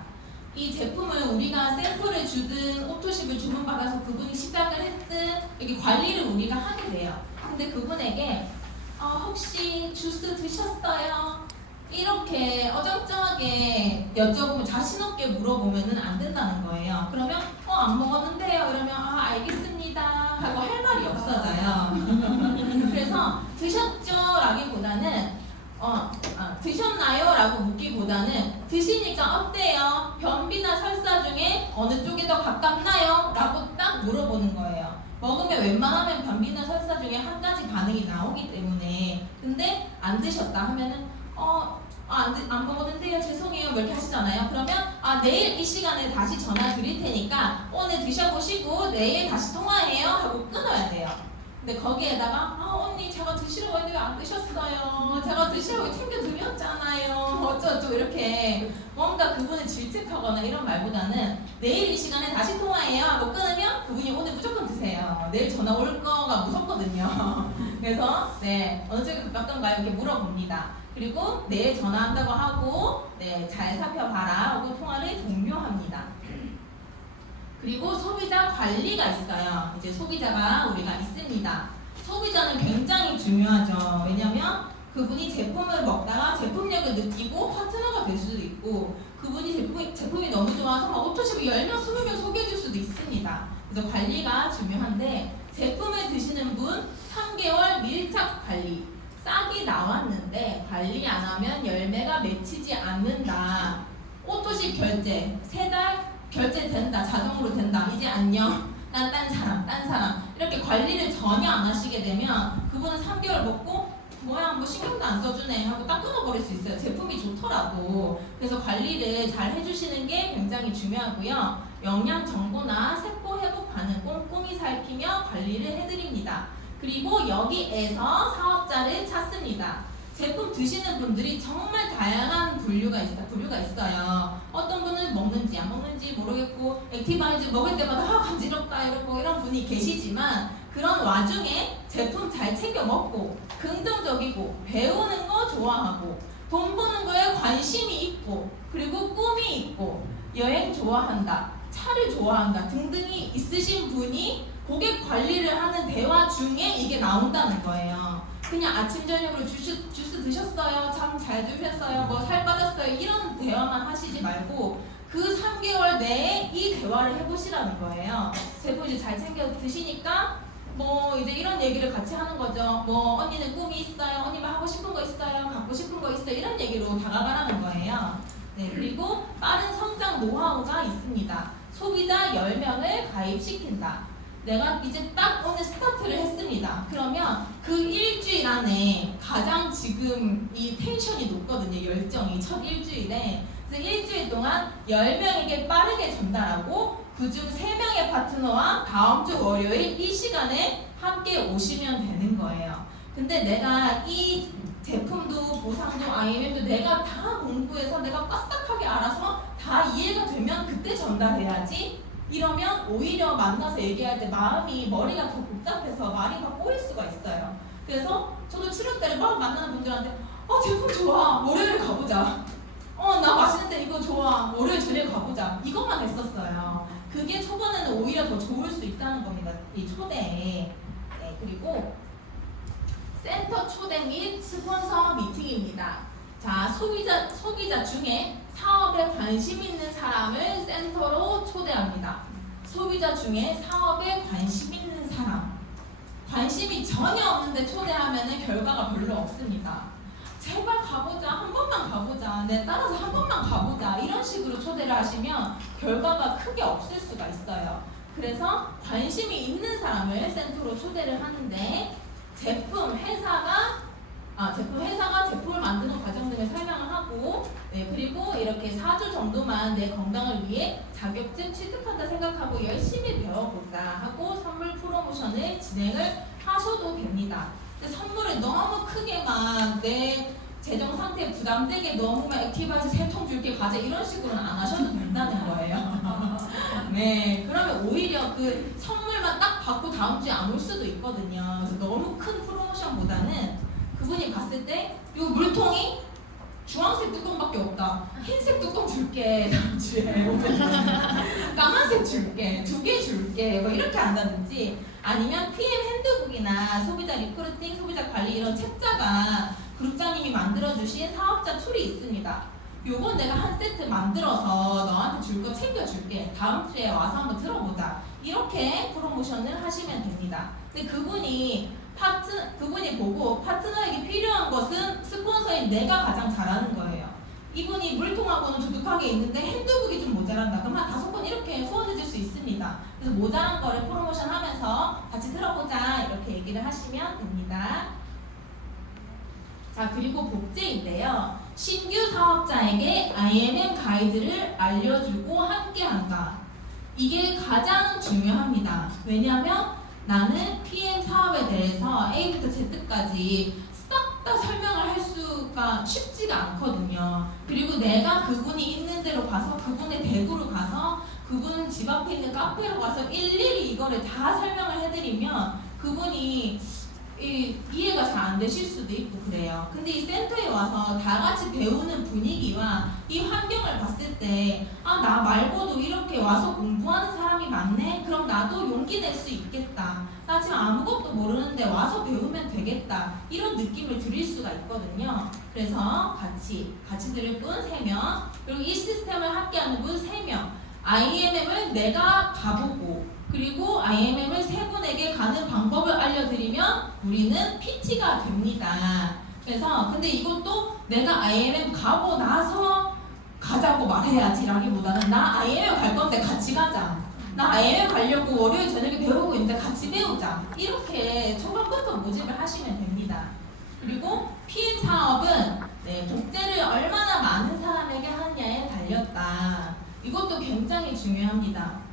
이 제품을 우리가 샘플을 주든 오토십을 주문받아서 그분이 시작을 했든 여기 관리를 우리가 하게 돼요. 근데 그분에게 혹시 주스 드셨어요? 이렇게 어정쩡하게 여쭤보면 자신 없게 물어보면은 안 된다는 거예요. 그러면 안 먹었는데요. 이러면 알겠습니다 하고 할 말이 없어져요. 그래서 드셨죠? 라기보다는 드셨나요? 라고 묻기보다는 드시니까 어때요? 변비나 설사 중에 어느 쪽이 더 가깝나요? 라고 딱 물어보는 거예요. 먹으면 웬만하면 변비나 설사 중에 한 가지 반응이 나오기 때문에. 근데 안 드셨다 하면은 안 먹었는데요, 죄송해요, 뭐 이렇게 하시잖아요. 그러면 내일 이 시간에 다시 전화 드릴 테니까 오늘 드셔보시고 내일 다시 통화해요 하고 끊어야 돼요. 근데 거기에다가 언니 제가 드시라고 했는데 왜 안 드셨어요? 제가 드시라고 챙겨드렸잖아요. 어쩌고 이렇게 뭔가 그분을 질책하거나 이런 말보다는 내일 이 시간에 다시 통화해요 하고 끊으면 그분이 오늘 무조건 드세요. 내일 전화 올 거가 무섭거든요. 그래서 네, 어느 쪽이 가깝던가요? 이렇게 물어봅니다. 그리고 내일 전화한다고 하고 잘 살펴봐라 하고 통화를 종료합니다. 그리고 소비자 관리가 있어요. 이제 소비자가 우리가 있습니다. 소비자는 굉장히 중요하죠. 왜냐면 그분이 제품을 먹다가 제품력을 느끼고 파트너가 될 수도 있고, 그분이 제품이 너무 좋아서 오토십을 10명, 20명 소개해줄 수도 있습니다. 그래서 관리가 중요한데, 제품을 드시는 분 3개월 밀착 관리. 싹이 나왔는데 관리 안 하면 열매가 맺히지 않는다. 오토십 결제 3달 결제된다, 자동으로 된다, 이제 안녕, 난 딴 사람 이렇게 관리를 전혀 안 하시게 되면 그분은 3개월 먹고 뭐야 뭐 신경도 안 써주네 하고 딱 끊어버릴 수 있어요. 제품이 좋더라도. 그래서 관리를 잘 해주시는 게 굉장히 중요하고요. 영양 정보나 세포 회복 반응 꼼꼼히 살피며 관리를 해드립니다. 그리고 여기에서 사업자를 찾습니다. 제품 드시는 분들이 정말 다양한 부류가 있어요. 어떤 분은 먹는지 안 먹는지 모르겠고 액티바이즈 먹을 때마다 간지럽다 이러고 이런 분이 계시지만, 그런 와중에 제품 잘 챙겨 먹고 긍정적이고 배우는 거 좋아하고 돈 버는 거에 관심이 있고 그리고 꿈이 있고 여행 좋아한다, 차를 좋아한다 등등이 있으신 분이 고객 관리를 하는 대화 중에 이게 나온다는 거예요. 그냥 아침 저녁으로 주스 드셨어요? 잠 잘 주셨어요? 뭐 살 빠졌어요? 이런 대화만 하시지 말고 그 3개월 내에 이 대화를 해보시라는 거예요. 제품 이제 잘 챙겨 드시니까 뭐 이제 이런 얘기를 같이 하는 거죠. 뭐 언니는 꿈이 있어요? 언니가 하고 싶은 거 있어요? 갖고 싶은 거 있어요? 이런 얘기로 다가가라는 거예요. 네, 그리고 빠른 성장 노하우가 있습니다. 소비자 10명을 가입시킨다. 내가 이제 딱 오늘 스타트를 했습니다. 그러면 그 일주일 안에 가장 지금 이 텐션이 높거든요. 열정이 첫 일주일에. 그래서 일주일 동안 10명에게 빠르게 전달하고 그중 3명의 파트너와 다음 주 월요일 이 시간에 함께 오시면 되는 거예요. 근데 내가 이 제품도 보상도 IMM도 내가 다 공부해서 내가 빠삭하게 알아서 다 이해가 되면 그때 전달해야지 이러면 오히려 만나서 얘기할 때 머리가 더 복잡해서 말이 더 꼬일 수가 있어요. 그래서 저도 7월 달에 막 만나는 분들한테 제품 좋아, 월요일에 가보자. 나 맛있는데 이거 좋아, 월요일 저녁에 가보자. 이것만 했었어요. 그게 초반에는 오히려 더 좋을 수 있다는 겁니다. 이 초대에. 네, 그리고 센터 초대 및 스폰서 미팅입니다. 자, 소비자 중에 사업에 관심 있는 사람을 센터로 초대합니다. 소비자 중에 사업에 관심 있는 사람. 관심이 전혀 없는데 초대하면 결과가 별로 없습니다. 제발 가보자, 한 번만 가보자, 내 따라서 한 번만 가보자, 이런 식으로 초대를 하시면 결과가 크게 없을 수가 있어요. 그래서 관심이 있는 사람을 센터로 초대를 하는데 제품 회사가 제품을 만드는 과정 등을 설명을 하고, 네, 그리고 이렇게 4주 정도만 내 건강을 위해 자격증 취득한다 생각하고 열심히 배워보자 하고 선물 프로모션을 진행을 하셔도 됩니다. 근데 선물을 너무 크게 막 내 재정 상태에 부담되게 너무 막 액티바이즈 3통 줄게 과제 이런 식으로는 안 하셔도 된다는 거예요. 네, 그러면 오히려 그 선물만 딱 받고 다음 주에 안 올 수도 있거든요. 그래서 너무 큰 프로모션보다는 그분이 봤을 때 이 물통이 주황색 뚜껑밖에 없다. 흰색 뚜껑 줄게 다음 주에. 까만색 줄게. 2개 줄게. 뭐 이렇게 한다든지, 아니면 PM 핸드북이나 소비자 리크루팅, 소비자 관리 이런 책자가 그룹장님이 만들어주신 사업자 툴이 있습니다. 요건 내가 한 세트 만들어서 너한테 줄 거 챙겨줄게. 다음 주에 와서 한번 들어보자. 이렇게 프로모션을 하시면 됩니다. 근데 그분이 보고 파트너에게 필요한 것은 스폰서인 내가 가장 잘하는 거예요. 이분이 물통하고는 두둑하게 있는데 핸드북이 좀 모자란다. 그럼 한 5번 이렇게 후원해 줄 수 있습니다. 그래서 모자란 거를 프로모션 하면서 같이 들어보자 이렇게 얘기를 하시면 됩니다. 자, 그리고 복제인데요. 신규 사업자에게 IMM 가이드를 알려주고 함께한다. 이게 가장 중요합니다. 왜냐하면 나는 PM 사업에 대해서 A부터 Z까지 싹 다 설명을 할 수가 쉽지가 않거든요. 그리고 내가 그분이 있는 데로 가서, 그분의 대구로 가서, 그분 집 앞에 있는 카페로 가서 일일이 이거를 다 설명을 해드리면 그분이 이해가 잘 안 되실 수도 있고 그래요. 근데 이 센터에 와서 다 같이 배우는 분위기와 이 환경을 봤을 때 나 말고도 이렇게 와서 공부하는 사람이 많네? 그럼 나도 용기 낼 수 있겠다. 나 지금 아무것도 모르는데 와서 배우면 되겠다. 이런 느낌을 드릴 수가 있거든요. 그래서 같이 들을 분 3명, 그리고 이 시스템을 함께하는 분 3명, IMM을 내가 가보고 그리고 IMM을 3분에게 가는 방법을 알려드리면 우리는 PT가 됩니다. 그래서 근데 이것도 내가 IMM 가고 나서 가자고 말해야지 라기보다는 나 IMM 갈 건데 같이 가자. 나 IMM 가려고 월요일 저녁에 배우고 있는데 같이 배우자. 이렇게 초반부터 모집을 하시면 됩니다. 그리고 PM 사업은 복제를 얼마나 많은 사람에게 하느냐에 달렸다. 이것도 굉장히 중요합니다.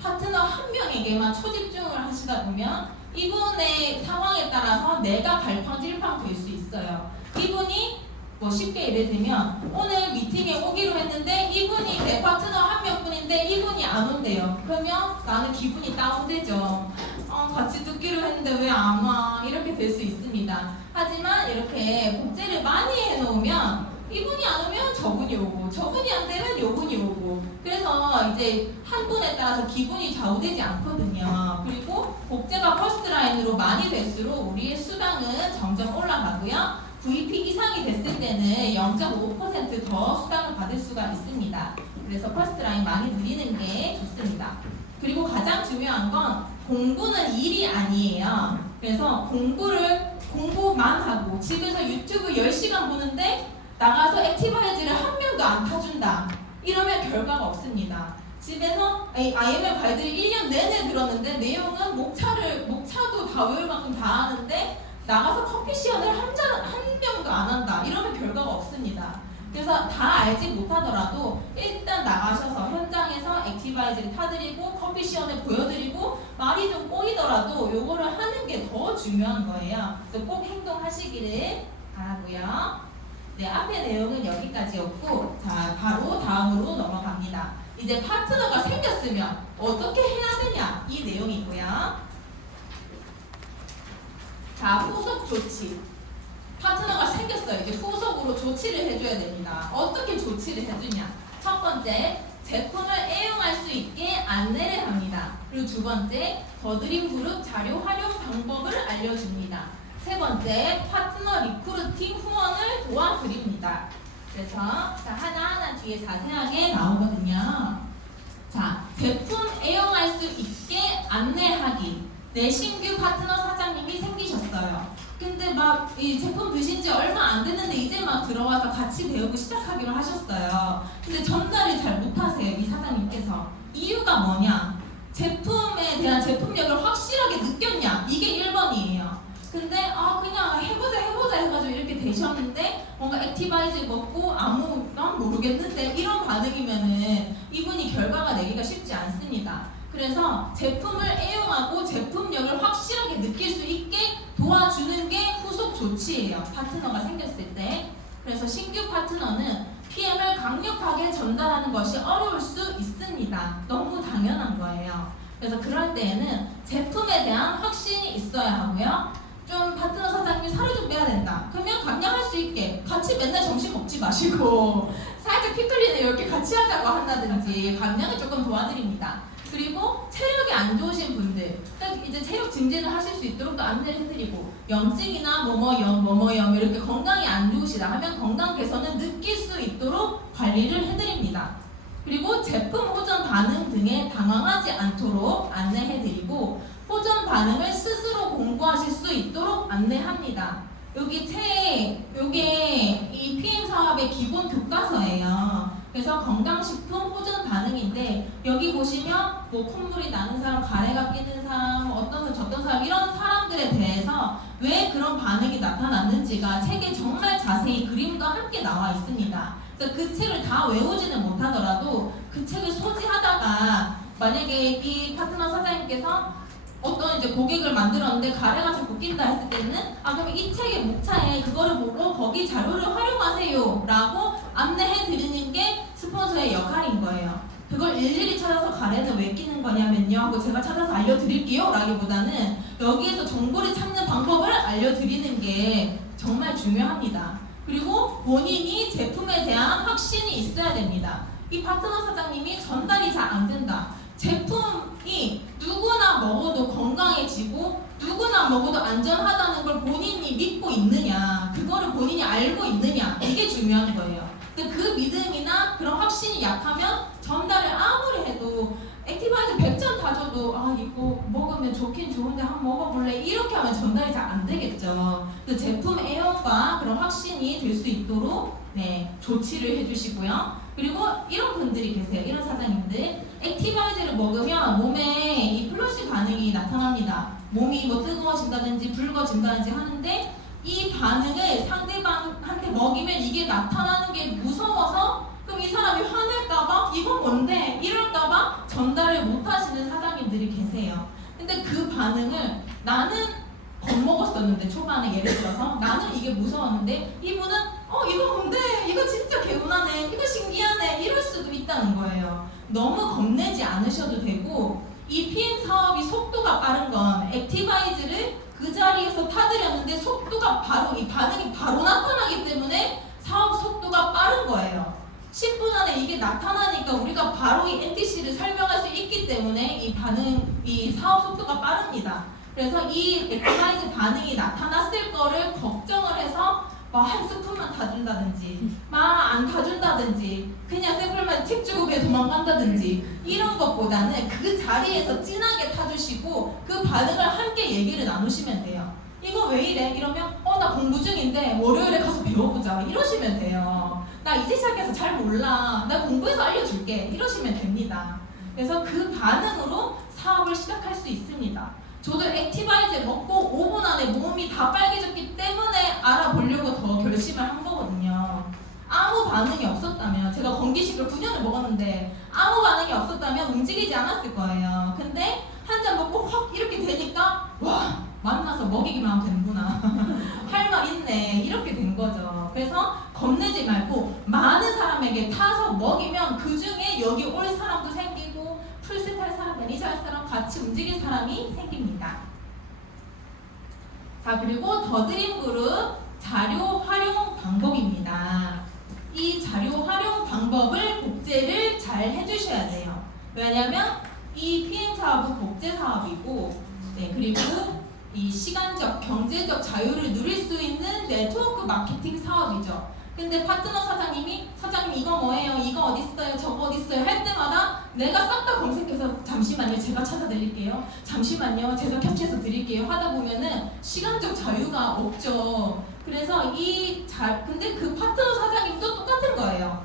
파트너 한 명에게만 초집중을 하시다 보면 이분의 상황에 따라서 내가 갈팡질팡 될 수 있어요. 이분이 쉽게 예를 들면 오늘 미팅에 오기로 했는데 이분이 내 파트너 한 명뿐인데 이분이 안 온대요. 그러면 나는 기분이 다운되죠. 같이 듣기로 했는데 왜 안 와? 이렇게 될 수 있습니다. 하지만 이렇게 복제를 많이 해놓으면 이분이 안 오면 저분이 오고, 저분이 안 되면 요분이 오고, 그래서 이제 한 분에 따라서 기분이 좌우되지 않거든요. 그리고 복제가 퍼스트 라인으로 많이 될수록 우리의 수당은 점점 올라가고요. VP 이상이 됐을 때는 0.5% 더 수당을 받을 수가 있습니다. 그래서 퍼스트 라인 많이 누리는 게 좋습니다. 그리고 가장 중요한 건 공부는 일이 아니에요. 그래서 공부만 하고 집에서 유튜브 10시간 보는데 나가서 액티바이즈를 한 명도 안 타준다. 이러면 결과가 없습니다. 집에서 IMM 가이드를 1년 내내 들었는데 내용은 목차도 다 외울 만큼 다 하는데 나가서 커피 시연을 한 명도 안 한다. 이러면 결과가 없습니다. 그래서 다 알지 못하더라도 일단 나가셔서 현장에서 액티바이즈를 타드리고 커피 시연을 보여드리고 말이 좀 꼬이더라도 요거를 하는 게 더 중요한 거예요. 그래서 꼭 행동하시기를 바라고요. 네, 앞에 내용은 여기까지였고, 자, 바로 다음으로 넘어갑니다. 이제 파트너가 생겼으면 어떻게 해야 되냐 이 내용이고요. 자, 후속 조치. 파트너가 생겼어요. 이제 후속으로 조치를 해줘야 됩니다. 어떻게 조치를 해주냐? 첫 번째, 제품을 애용할 수 있게 안내를 합니다. 그리고 두 번째, 더드림 그룹 자료 활용 방법을 알려줍니다. 세 번째, 파트너 리크루팅 후원을 도와드립니다. 그래서 자, 하나하나 뒤에 자세하게 나오거든요. 자, 제품 애용할 수 있게 안내하기. 내 신규 파트너 사장님이 생기셨어요. 근데 막 이 제품 드신 지 얼마 안 됐는데 이제 막 들어와서 같이 배우고 시작하기로 하셨어요. 근데 전달을 잘 못하세요, 이 사장님께서. 이유가 뭐냐? 제품에 대한 제품력을 확실하게 느꼈냐? 이게 1번이에요. 근데 그냥 해보자 해가지고 이렇게 되셨는데 뭔가 액티바이즈 먹고 난 모르겠는데 이런 반응이면은 이분이 결과가 내기가 쉽지 않습니다. 그래서 제품을 애용하고 제품력을 확실하게 느낄 수 있게 도와주는 게 후속 조치예요. 파트너가 생겼을 때. 그래서 신규 파트너는 PM을 강력하게 전달하는 것이 어려울 수 있습니다. 너무 당연한 거예요. 그래서 그럴 때에는 제품에 대한 확신이 있어야 하고요. 좀 파트너 사장님이 살을 좀 빼야 된다. 그러면 감량할 수 있게 같이 맨날 점심 먹지 마시고 살짝 피클리는 이렇게 같이 하자고 한다든지 감량을 조금 도와드립니다. 그리고 체력이 안 좋으신 분들 이제 체력 증진을 하실 수 있도록 또 안내를 해드리고 염증이나 뭐뭐염 이렇게 건강이 안 좋으시다 하면 건강 개선을 느낄 수 있도록 관리를 해드립니다. 그리고 제품 호전 반응 등에 당황하지 않도록 안내해드리고 호전 반응을 스스로 공부하실 수 있도록 안내합니다. 요게 이 PM 사업의 기본 교과서예요. 그래서 건강식품 호전 반응인데 여기 보시면 뭐 콧물이 나는 사람, 가래가 끼는 사람, 어떤 저떤 사람 이런 사람들에 대해서 왜 그런 반응이 나타났는지가 책에 정말 자세히 그림과 함께 나와 있습니다. 그래서 그 책을 다 외우지는 못하더라도 그 책을 소지하다가 만약에 이 파트너 사장님께서 어떤 이제 고객을 만들었는데 가래가 자꾸 낀다 했을 때는 그러면 이 책의 목차에 그거를 보고 거기 자료를 활용하세요 라고 안내해 드리는 게 스폰서의 역할인 거예요. 그걸 일일이 찾아서 가래는 왜 끼는 거냐면요 하고 제가 찾아서 알려드릴게요 라기보다는 여기에서 정보를 찾는 방법을 알려드리는 게 정말 중요합니다. 그리고 본인이 제품에 대한 확신이 있어야 됩니다. 이 파트너 사장님이 전달이 잘 안 된다. 제품이 누구나 먹어도 건강해지고 누구나 먹어도 안전하다는 걸 본인이 믿고 있느냐, 그거를 본인이 알고 있느냐, 이게 중요한 거예요. 그 믿음이나 그런 확신이 약하면 전달을 아무리 해도 액티바이저 100잔 다 줘도 이거 먹으면 좋긴 좋은데 한번 먹어볼래 이렇게 하면 전달이 잘 안 되겠죠. 그 제품 애용과 그런 확신이 될 수 있도록 조치를 해주시고요. 그리고 이런 분들이 계세요. 이런 사장님들 액티바이저를 먹으면 몸에 이 플러시 반응이 나타납니다. 몸이 뭐 뜨거워진다든지 붉어진다든지 하는데 이 반응을 상대방한테 먹이면 이게 나타나는 게 무서워서 그럼 이 사람이 화낼까봐 이건 뭔데 이럴까봐 전달을 못하시는 사장님들이 계세요. 근데 그 반응을 나는 겁먹었었는데 초반에 예를 들어서 나는 이게 무서웠는데 이분은 이거 뭔데 이거 진짜 개운하네 이거 신기하네 이럴 수도 있다는 거예요. 너무 겁내지 않으셔도 되고 이 PM 사업이 속도가 빠른 건 액티바이즈를 그 자리에서 타드렸는데 속도가 바로 이 반응이 바로 나타나기 때문에 사업 속도가 빠른 거예요. 10분 안에 이게 나타나니까 우리가 바로 이 NTC를 설명할 수 있기 때문에 이 사업 속도가 빠릅니다. 그래서 이 액티바이즈 반응이 나타났을 거를 걱정을 해서 한 스푼만 타준다든지 안 타준다든지 그냥 샘플만 팁 주고 그냥 도망간다든지 이런 것보다는 그 자리에서 진하게 타주시고 그 반응을 함께 얘기를 나누시면 돼요. 이거 왜 이래? 이러면 나 공부 중인데 월요일에 가서 배워보자 이러시면 돼요. 나 이제 시작해서 잘 몰라 나 공부해서 알려줄게 이러시면 됩니다. 그래서 그 반응으로 사업을 시작할 수 있습니다. 저도 액티바이즈 먹고 5분 안에 몸이 다 빨개졌기 때문에 알아보려고 더 결심을 한 거거든요. 아무 반응이 없었다면 제가 건기식을 9년을 먹었는데 아무 반응이 없었다면 움직이지 않았을 거예요. 근데 한 잔 먹고 확 이렇게 되니까 와 만나서 먹이기만 하면 되는구나. 할 말 있네. 이렇게 된 거죠. 그래서 겁내지 말고 많은 사람에게 타서 먹이면 그 중에 여기 올 사람도 생기고 풀셋 할 사람, 매니저 할 사람, 같이 움직일 사람이 생깁니다. 자, 그리고 더드림 그룹 자료 활용 방법입니다. 이 자료 활용 방법을 복제를 잘 해주셔야 돼요. 왜냐하면 이 PM 사업은 복제 사업이고, 네, 그리고 이 시간적, 경제적 자유를 누릴 수 있는 네트워크 마케팅 사업이죠. 근데 파트너 사장님이 사장님 이거 뭐예요? 이거 어디 있어요? 저거 어디 있어요? 할 때마다 내가 싹 다 검색해서 잠시만요, 제가 찾아드릴게요. 잠시만요, 제가 캡처해서 드릴게요. 하다 보면은 시간적 자유가 없죠. 그래서 근데 그 파트너 사장님도 똑같은 거예요.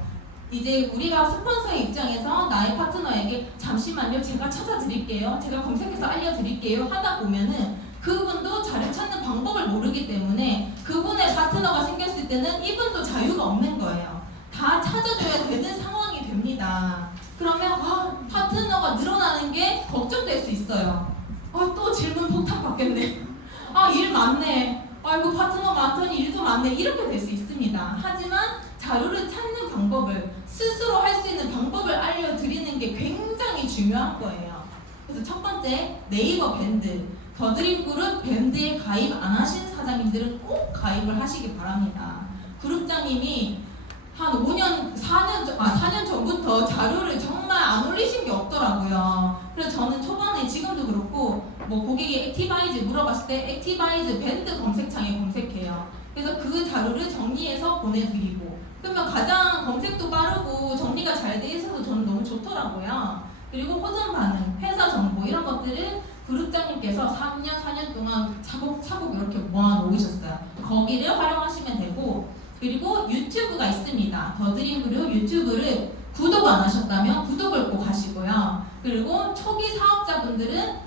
이제 우리가 스폰서의 입장에서 나의 파트너에게 잠시만요, 제가 찾아드릴게요. 제가 검색해서 알려드릴게요. 하다 보면은 그분도 자료 찾는 방법을 모르기 때문에 그분의 파트너가 생겼을 때는 이분도 자유가 없는 거예요. 다 찾아줘야 되는 상황이 됩니다. 그러면 파트너가 늘어나는 게 걱정될 수 있어요. 또 질문 폭탄 받겠네. 일 많네. 아이고 파트너 많더니 일도 많네. 이렇게 될 수 있습니다. 하지만 자료를 찾는 방법을 스스로 할 수 있는 방법을 알려드리는 게 굉장히 중요한 거예요. 그래서 첫 번째 네이버 밴드. 더드림 그룹 밴드에 가입 안 하신 사장님들은 꼭 가입을 하시기 바랍니다. 그룹장님이 한 4년 전부터 자료를 정말 안 올리신 게 없더라고요. 그래서 저는 초반에 지금도 그렇고 고객이 액티바이즈 물어봤을 때 액티바이즈 밴드 검색창에 검색해요. 그래서 그 자료를 정리해서 보내드리고, 그러면 가장 검색도 빠르고 정리가 잘 돼 있어서 저는 너무 좋더라고요. 그리고 호전 반응, 회사 정보 이런 것들을 그룹장님께서 3년, 4년 동안 차곡차곡 이렇게 모아놓으셨어요. 거기를 활용하시면 되고, 그리고 유튜브가 있습니다. 더드림 그룹 유튜브를 구독 안 하셨다면 구독을 꼭 하시고요. 그리고 초기 사업자분들은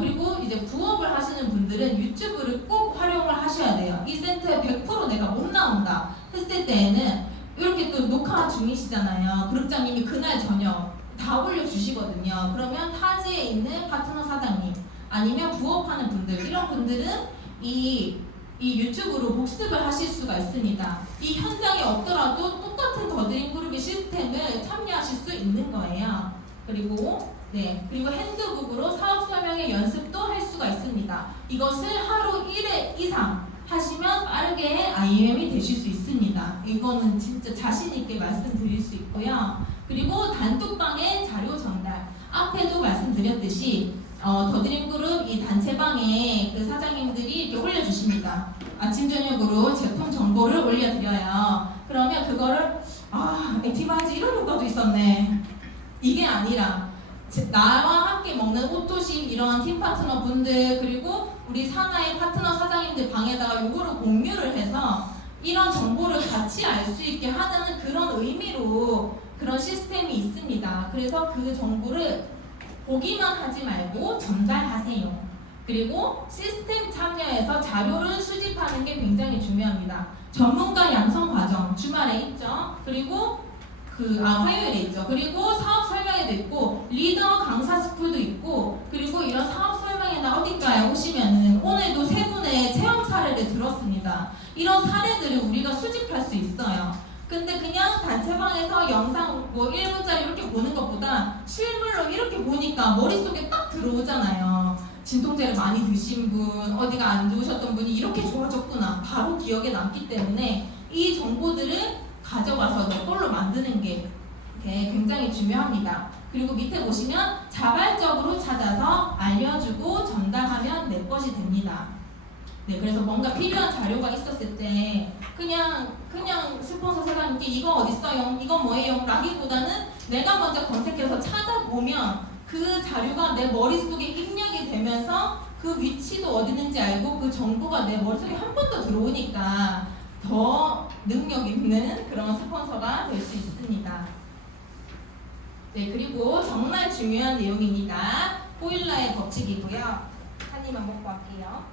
그리고 이제 부업을 하시는 분들은 유튜브를 꼭 활용을 하셔야 돼요. 이 센터에 100% 내가 못 나온다 했을 때에는 이렇게 또 녹화 중이시잖아요. 그룹장님이 그날 저녁 다 올려주시거든요. 그러면 타지에 있는 파트너 사장님 아니면 부업하는 분들, 이런 분들은 이 유튜브로 복습을 하실 수가 있습니다. 이 현장에 없더라도 똑같은 더드림 그룹의 시스템을 참여하실 수 있는 거예요. 그리고 핸드북으로 사업 설명의 연습도 할 수가 있습니다. 이것을 하루 1회 이상 하시면 빠르게 IMM이 되실 수 있습니다. 이거는 진짜 자신 있게 말씀드릴 수 있고요. 그리고 단톡방의 자료 전달, 앞에도 말씀드렸듯이 더드림 그룹 이 단체방에 그 사장님들이 이렇게 올려주십니다. 아침 저녁으로 제품 정보를 올려드려요. 그러면 그거를 액티바이즈 이런 효과도 있었네. 이게 아니라 나와 함께 먹는 오토심 이런 팀 파트너 분들, 그리고 우리 사나이 파트너 사장님들 방에다가 요거를 공유를 해서 이런 정보를 같이 알 수 있게 하자는 그런 의미로 그런 시스템이 있습니다. 그래서 그 정보를 보기만 하지 말고 전달하세요. 그리고 시스템 참여해서 자료를 수집하는 게 굉장히 중요합니다. 전문가 양성 과정 주말에 있죠. 그리고 화요일에 있죠. 그리고 사업 설명회도 있고 리더 강사 스쿨도 있고, 그리고 이런 사업 설명회나 어딘가에 오시면은 오늘도 세 분의 체험 사례를 들었습니다. 이런 사례들을 우리가 수집할 수 있어요. 근데 그냥 단체방에서 영상 1분짜리 이렇게 보는 것보다 실물로 이렇게 보니까 머릿속에 딱 들어오잖아요. 진통제를 많이 드신 분, 어디가 안 좋으셨던 분이 이렇게 좋아졌구나, 바로 기억에 남기 때문에 이 정보들을 가져가서 내 걸로 만드는 게 굉장히 중요합니다. 그리고 밑에 보시면 자발적으로 찾아서 알려주고 전달하면 내 것이 됩니다. 그래서 뭔가 필요한 자료가 있었을 때 그냥 스폰서 사장님께 이거 어딨어요? 이거 뭐예요? 라기보다는 내가 먼저 검색해서 찾아보면 그 자료가 내 머릿속에 입력이 되면서 그 위치도 어디 있는지 알고 그 정보가 내 머릿속에 한 번 더 들어오니까 더 능력 있는 그런 스폰서가 될 수 있습니다. 그리고 정말 중요한 내용입니다. 호일러의 법칙이고요. 한 입만 먹고 할게요.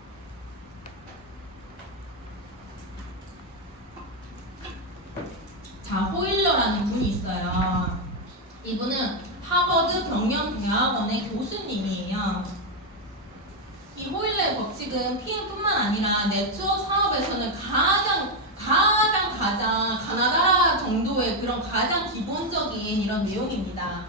자, 호일러라는 분이 있어요. 이분은 하버드 경영대학원의 교수님이에요. 이 호일러의 법칙은 지금 PM뿐만 아니라 네트워크 사업에서는 가장 가나다라 정도의 그런 가장 기본적인 이런 내용입니다.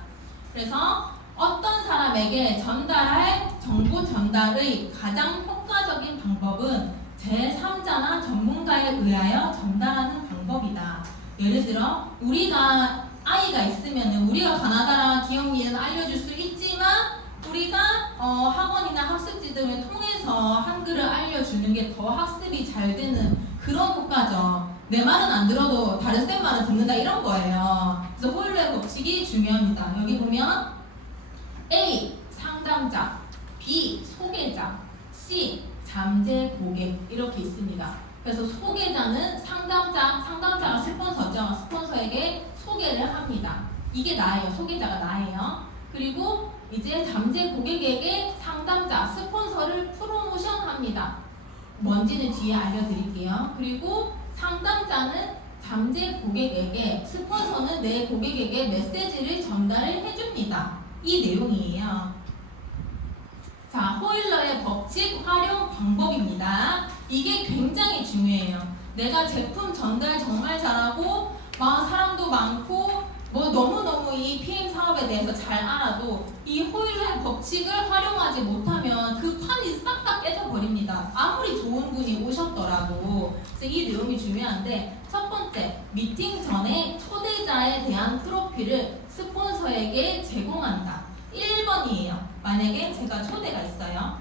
그래서 어떤 사람에게 전달할 정보 전달의 가장 효과적인 방법은 제3자나 전문가에 의하여 전달하는 방법이다. 예를 들어 우리가 아이가 있으면 우리가 가나다라 기억리는 알려줄 수 있지만 우리가 학원이나 학습지들을 통해서 한글을 알려주는 게 더 학습이 잘 되는 그런 효과죠. 내 말은 안 들어도 다른 쌤 말은 듣는다 이런 거예요. 그래서 호일러의 법칙이 중요합니다. 여기 보면 A. 상담자, B. 소개자, C. 잠재 고객 이렇게 있습니다. 그래서 소개자는 상담자가 스폰서죠. 스폰서에게 소개를 합니다. 이게 나예요. 소개자가 나예요. 그리고 이제 잠재 고객에게 상담자, 스폰서를 프로모션합니다. 뭔지는 뒤에 알려드릴게요. 그리고 상담자는 잠재 고객에게, 스폰서는 내 고객에게 메시지를 전달을 해줍니다. 이 내용이에요. 자, 호일러의 법칙 활용 방법입니다. 이게 굉장히 중요해요. 내가 제품 전달 정말 잘하고 막 사람도 많고 뭐 너무너무 이 PM 사업에 대해서 잘 알아도 이 호일러의 법칙을 활용하지 못하면 그 판이 싹 다 깨져버립니다. 아무리 좋은 분이 오셨더라도. 그래서 이 내용이 중요한데, 첫 번째, 미팅 전에 초대자에 대한 프로필을 스폰서에게 제공한다. 1번이에요. 만약에 제가 초대가 있어요.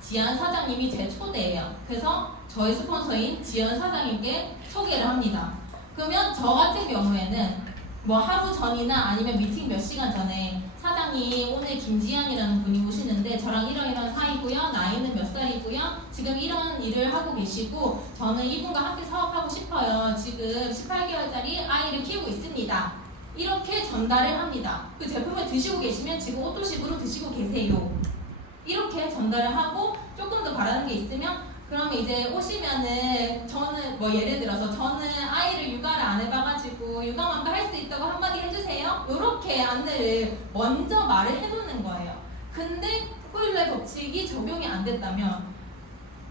지안 사장님이 제 초대예요. 그래서 저희 스폰서인 지연 사장님께 소개를 합니다. 그러면 저 같은 경우에는 뭐 하루 전이나 아니면 미팅 몇 시간 전에 사장님 오늘 김지연이라는 분이 오시는데 저랑 이런 사이고요. 나이는 몇 살이고요. 지금 이런 일을 하고 계시고 저는 이분과 함께 사업하고 싶어요. 지금 18개월짜리 아이를 키우고 있습니다. 이렇게 전달을 합니다. 그 제품을 드시고 계시면 지금 오토식으로 드시고 계세요. 이렇게 전달을 하고 조금 더 바라는 게 있으면 그러면 이제 오시면은 저는 뭐 예를 들어서 저는 아이를 육아를 안 해봐가지고 육아만도 할 수 있다고 한마디 해주세요. 이렇게 안내를 먼저 말을 해놓는 거예요. 근데 호일러의 법칙이 적용이 안 됐다면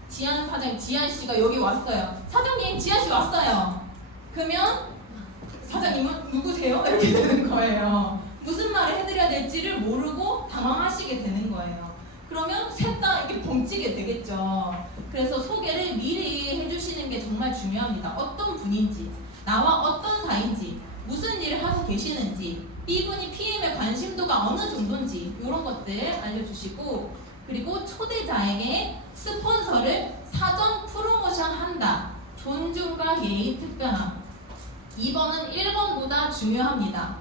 지안 사장님, 지안 씨가 여기 왔어요. 사장님, 지안 씨 왔어요. 그러면 사장님은 누구세요? 이렇게 되는 거예요. 무슨 말을 해드려야 될지를 모르고 당황하시게 되는 거예요. 그러면 셋 다 이렇게 벙찌게 되겠죠. 그래서 소개를 미리 해주시는 게 정말 중요합니다. 어떤 분인지, 나와 어떤 사이인지, 무슨 일을 하고 계시는지, 이분이 PM에 관심도가 어느 정도인지 이런 것들 알려주시고, 그리고 초대자에게 스폰서를 사전 프로모션한다. 존중과 예의 특별함. 2번은 1번보다 중요합니다.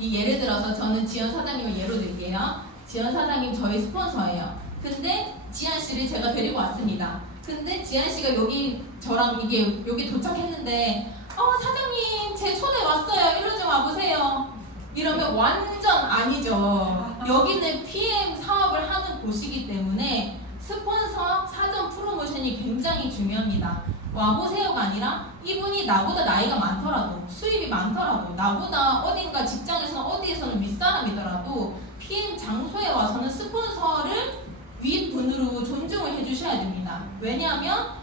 예를 들어서 저는 지연 사장님을 예로 들게요. 지연 사장님 저희 스폰서예요. 근데 지연 씨를 제가 데리고 왔습니다. 근데 지연 씨가 여기 저랑 여기 도착했는데 사장님 제 초대 왔어요. 일로 좀 와보세요. 이러면 완전 아니죠. 여기는 PM 사업을 하는 곳이기 때문에 스폰서 사전 프로모션이 굉장히 중요합니다. 와보세요가 아니라 이분이 나보다 나이가 많더라도 수입이 많더라도 나보다 어딘가 직장에서는 어디에서는 윗사람이더라도 PM 장소에 와서는 스폰서를 윗분으로 존중을 해주셔야 됩니다. 왜냐하면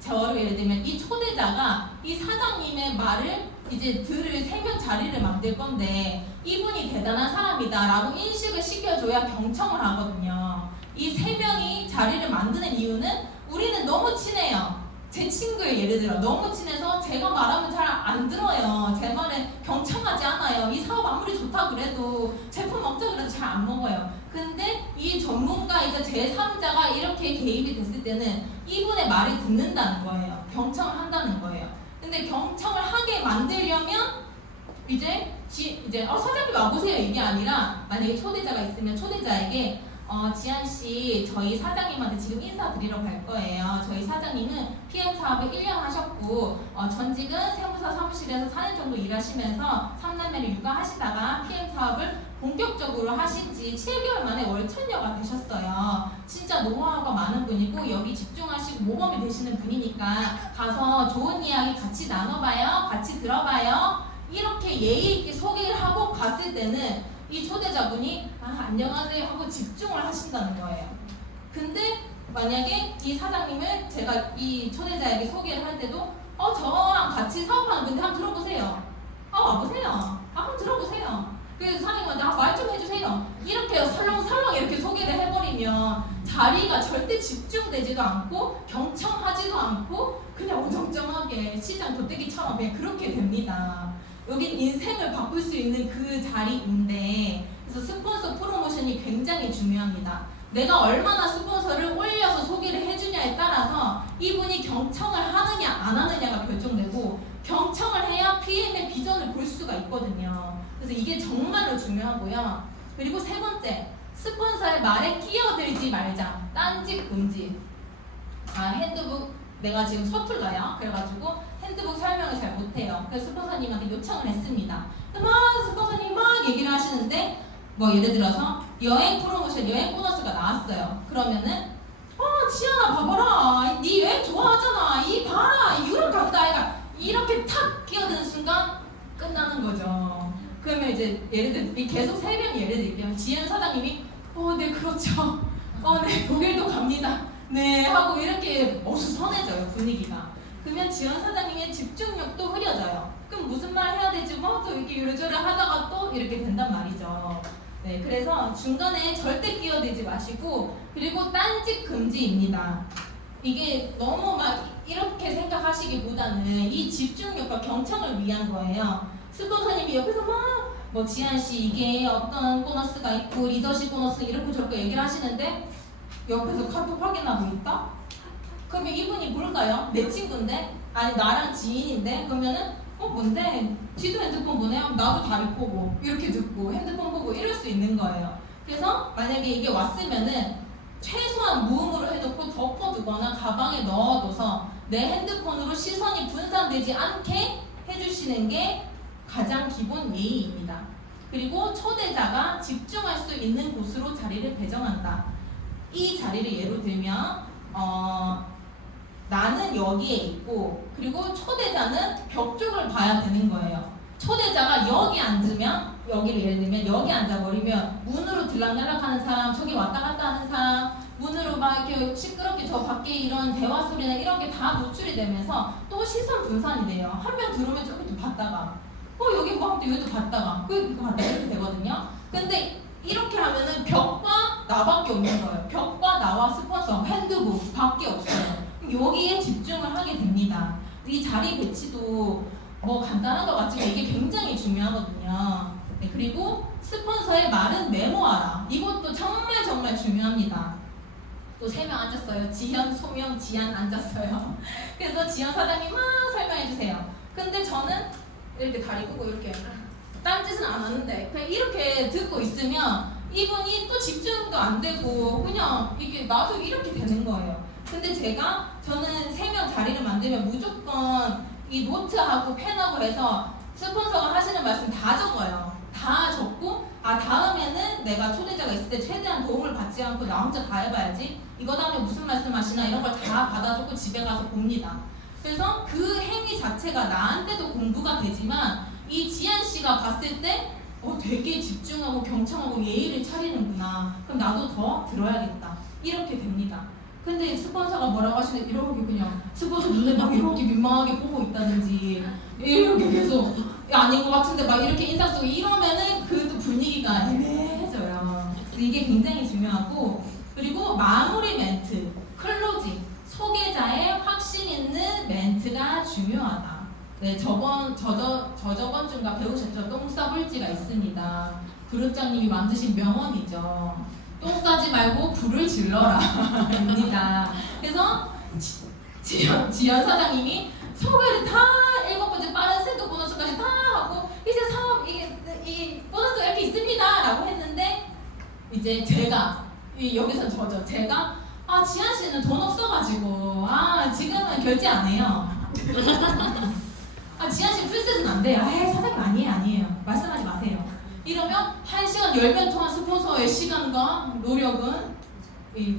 저를 예를 들면 이 초대자가 이 사장님의 말을 이제 들을 생명 자리를 만들 건데 이분이 대단한 사람이다 라고 인식을 시켜줘야 경청을 하거든요. 이 세 명이 자리를 만드는 이유는 우리는 너무 친해요. 제 친구예요. 예를 들어 너무 친해서 제가 말하면 잘 안 들어요. 제 말에 경청하지 않아요. 이 사업 아무리 좋다 그래도 제품 먹자 그래도 잘 안 먹어요. 근데 이 전문가이자 제3자가 이렇게 개입이 됐을 때는 이분의 말을 듣는다는 거예요. 경청을 한다는 거예요. 근데 경청을 하게 만들려면 이제 사장님 와보세요 이게 아니라 만약에 초대자가 있으면 초대자에게 지안 씨, 저희 사장님한테 지금 인사드리러 갈 거예요. 저희 사장님은 PM 사업을 1년 하셨고 전직은 세무사 사무실에서 4년 정도 일하시면서 3남매를 육아하시다가 PM 사업을 본격적으로 하신 지 7개월 만에 월천녀가 되셨어요. 진짜 노하우가 많은 분이고 여기 집중하시고 모범이 되시는 분이니까 가서 좋은 이야기 같이 나눠봐요. 같이 들어봐요. 이렇게 예의 있게 소개를 하고 갔을 때는 이 초대자분이 안녕하세요 하고 집중을 하신다는 거예요. 근데 만약에 이 사장님을 제가 이 초대자에게 소개를 할 때도 저랑 같이 사업하는 분들 한번 들어보세요. 와보세요. 한번 들어보세요. 그래서 사장님한테 말 좀 해주세요. 이렇게 설렁설렁 이렇게 소개를 해버리면 자리가 절대 집중되지도 않고 경청하지도 않고 그냥 어정쩡하게 시장 돗대기처럼 그냥 그렇게 됩니다. 여긴 인생을 바꿀 수 있는 그 자리인데, 그래서 스폰서 프로모션이 굉장히 중요합니다. 내가 얼마나 스폰서를 올려서 소개를 해주냐에 따라서 이분이 경청을 하느냐 안 하느냐가 결정되고, 경청을 해야 PM의 비전을 볼 수가 있거든요. 그래서 이게 정말로 중요하고요. 그리고 세 번째, 스폰서의 말에 끼어들지 말자. 딴짓 금지. 핸드북 내가 지금 서툴러요. 그래가지고 핸드북 설명을 잘 못해요. 그래서 스폰서님한테 요청을 했습니다. 스폰서님 막 얘기를 하시는데 뭐 예를 들어서 여행 프로모션, 여행 보너스가 나왔어요. 그러면은 지연아 봐봐라, 네 여행 좋아하잖아, 이 봐라, 유럽 간다 아이가, 이렇게 탁 끼어드는 순간 끝나는 거죠. 그러면 이제 예를 들어 계속 세 명이 예를 들면 지연 사장님이 네 그렇죠, 네 독일도 갑니다, 네 하고 이렇게 어수선해져요 분위기가. 그러면 지연 사장님의 집중력도 흐려져요. 그럼 무슨 말 해야 되지? 또 이렇게 이러저러 하다가 또 이렇게 된단 말이죠. 네, 그래서 중간에 절대 끼어들지 마시고, 그리고 딴짓 금지입니다. 이게 너무 막 이렇게 생각하시기보다는 이 집중력과 경청을 위한 거예요. 스폰서님이 옆에서 뭐 지한씨 이게 어떤 보너스가 있고 리더십 보너스 이렇게 저렇게 얘기를 하시는데 옆에서 카톡 확인하고 있다? 그러면 이분이 뭘까요? 내 친구인데? 아니 나랑 지인인데? 그러면은 뭔데? 지도 핸드폰 보내요? 나도 다리 보고 이렇게 듣고 핸드폰 보고 이럴 수 있는 거예요. 그래서 만약에 이게 왔으면은 최소한 무음으로 해놓고 덮어두거나 가방에 넣어둬서 내 핸드폰으로 시선이 분산되지 않게 해주시는 게 가장 기본 예의입니다. 그리고 초대자가 집중할 수 있는 곳으로 자리를 배정한다. 이 자리를 예로 들면 나는 여기에 있고, 그리고 초대자는 벽 쪽을 봐야 되는 거예요. 초대자가 여기 앉으면, 여기를 예를 들면 여기 앉아버리면 문으로 들락날락하는 사람, 저기 왔다 갔다 하는 사람, 문으로 막 이렇게 시끄럽게 저 밖에 이런 대화 소리나 이런 게 다 노출이 되면서 또 시선 분산이 돼요. 한 명 들어오면 저기도 봤다가 여기 뭐 하면 여기도 봤다가 이거 봤다가 이렇게 되거든요. 근데 이렇게 하면은 벽과 나밖에 없는 거예요. 벽과 나와 스폰서, 핸드북 밖에 없어요. 여기에 집중을 하게 됩니다. 이 자리 배치도 뭐 간단한 것 같지만 이게 굉장히 중요하거든요. 네, 그리고 스폰서의 말은 메모하라. 이것도 정말 중요합니다. 또 3명 앉았어요. 지현, 소명, 지안 앉았어요. 그래서 지현 사장님 막 설명해주세요. 근데 저는 이렇게 다리 끄고 이렇게 딴짓은 안 하는데 그냥 이렇게 듣고 있으면 이분이 또 집중도 안 되고 그냥 이게 나도 이렇게 되는 거예요. 근데 저는 3명 자리를 만들면 무조건 이 노트하고 펜하고 해서 스폰서가 하시는 말씀 다 적어요. 다 적고 다음에는 내가 초대자가 있을 때 최대한 도움을 받지 않고 나 혼자 다 해봐야지, 이거 다음에 무슨 말씀 하시나 이런 걸 다 받아주고 집에 가서 봅니다. 그래서 그 행위 자체가 나한테도 공부가 되지만 이 지한 씨가 봤을 때 되게 집중하고 경청하고 예의를 차리는구나, 그럼 나도 더 들어야겠다, 이렇게 됩니다. 근데 스폰서가 뭐라고 하시는데 이렇게 그냥 스폰서 눈을 막 이렇게 민망하게 보고 있다든지 이렇게 계속 아닌 것 같은데 막 이렇게 인상 쓰고 이러면은 그 분위기가 애매해져요. 이게 굉장히 중요하고, 그리고 마무리 멘트, 클로징, 소개자의 확신 있는 멘트가 중요하다. 네, 저번 주인가 배우셨죠? 똥 싸불지가 있습니다. 그룹장님이 만드신 명언이죠. 똥 싸지 말고 불을 질러라 입니다. 그래서 지연 사장님이 소개를 다 7번째 빠른 승급 보너스까지 다 하고 이제 사업 이 보너스가 이렇게 있습니다 라고 했는데, 이제 제가 여기서 제가 지한 씨는 돈 없어가지고 지금은 결제 안 해요. 지한 씨 풀셋은 안 돼요. 사장님 아니에요. 말씀하지 마세요. 이러면 1시간 열몇 통한 스폰서의 시간과 노력은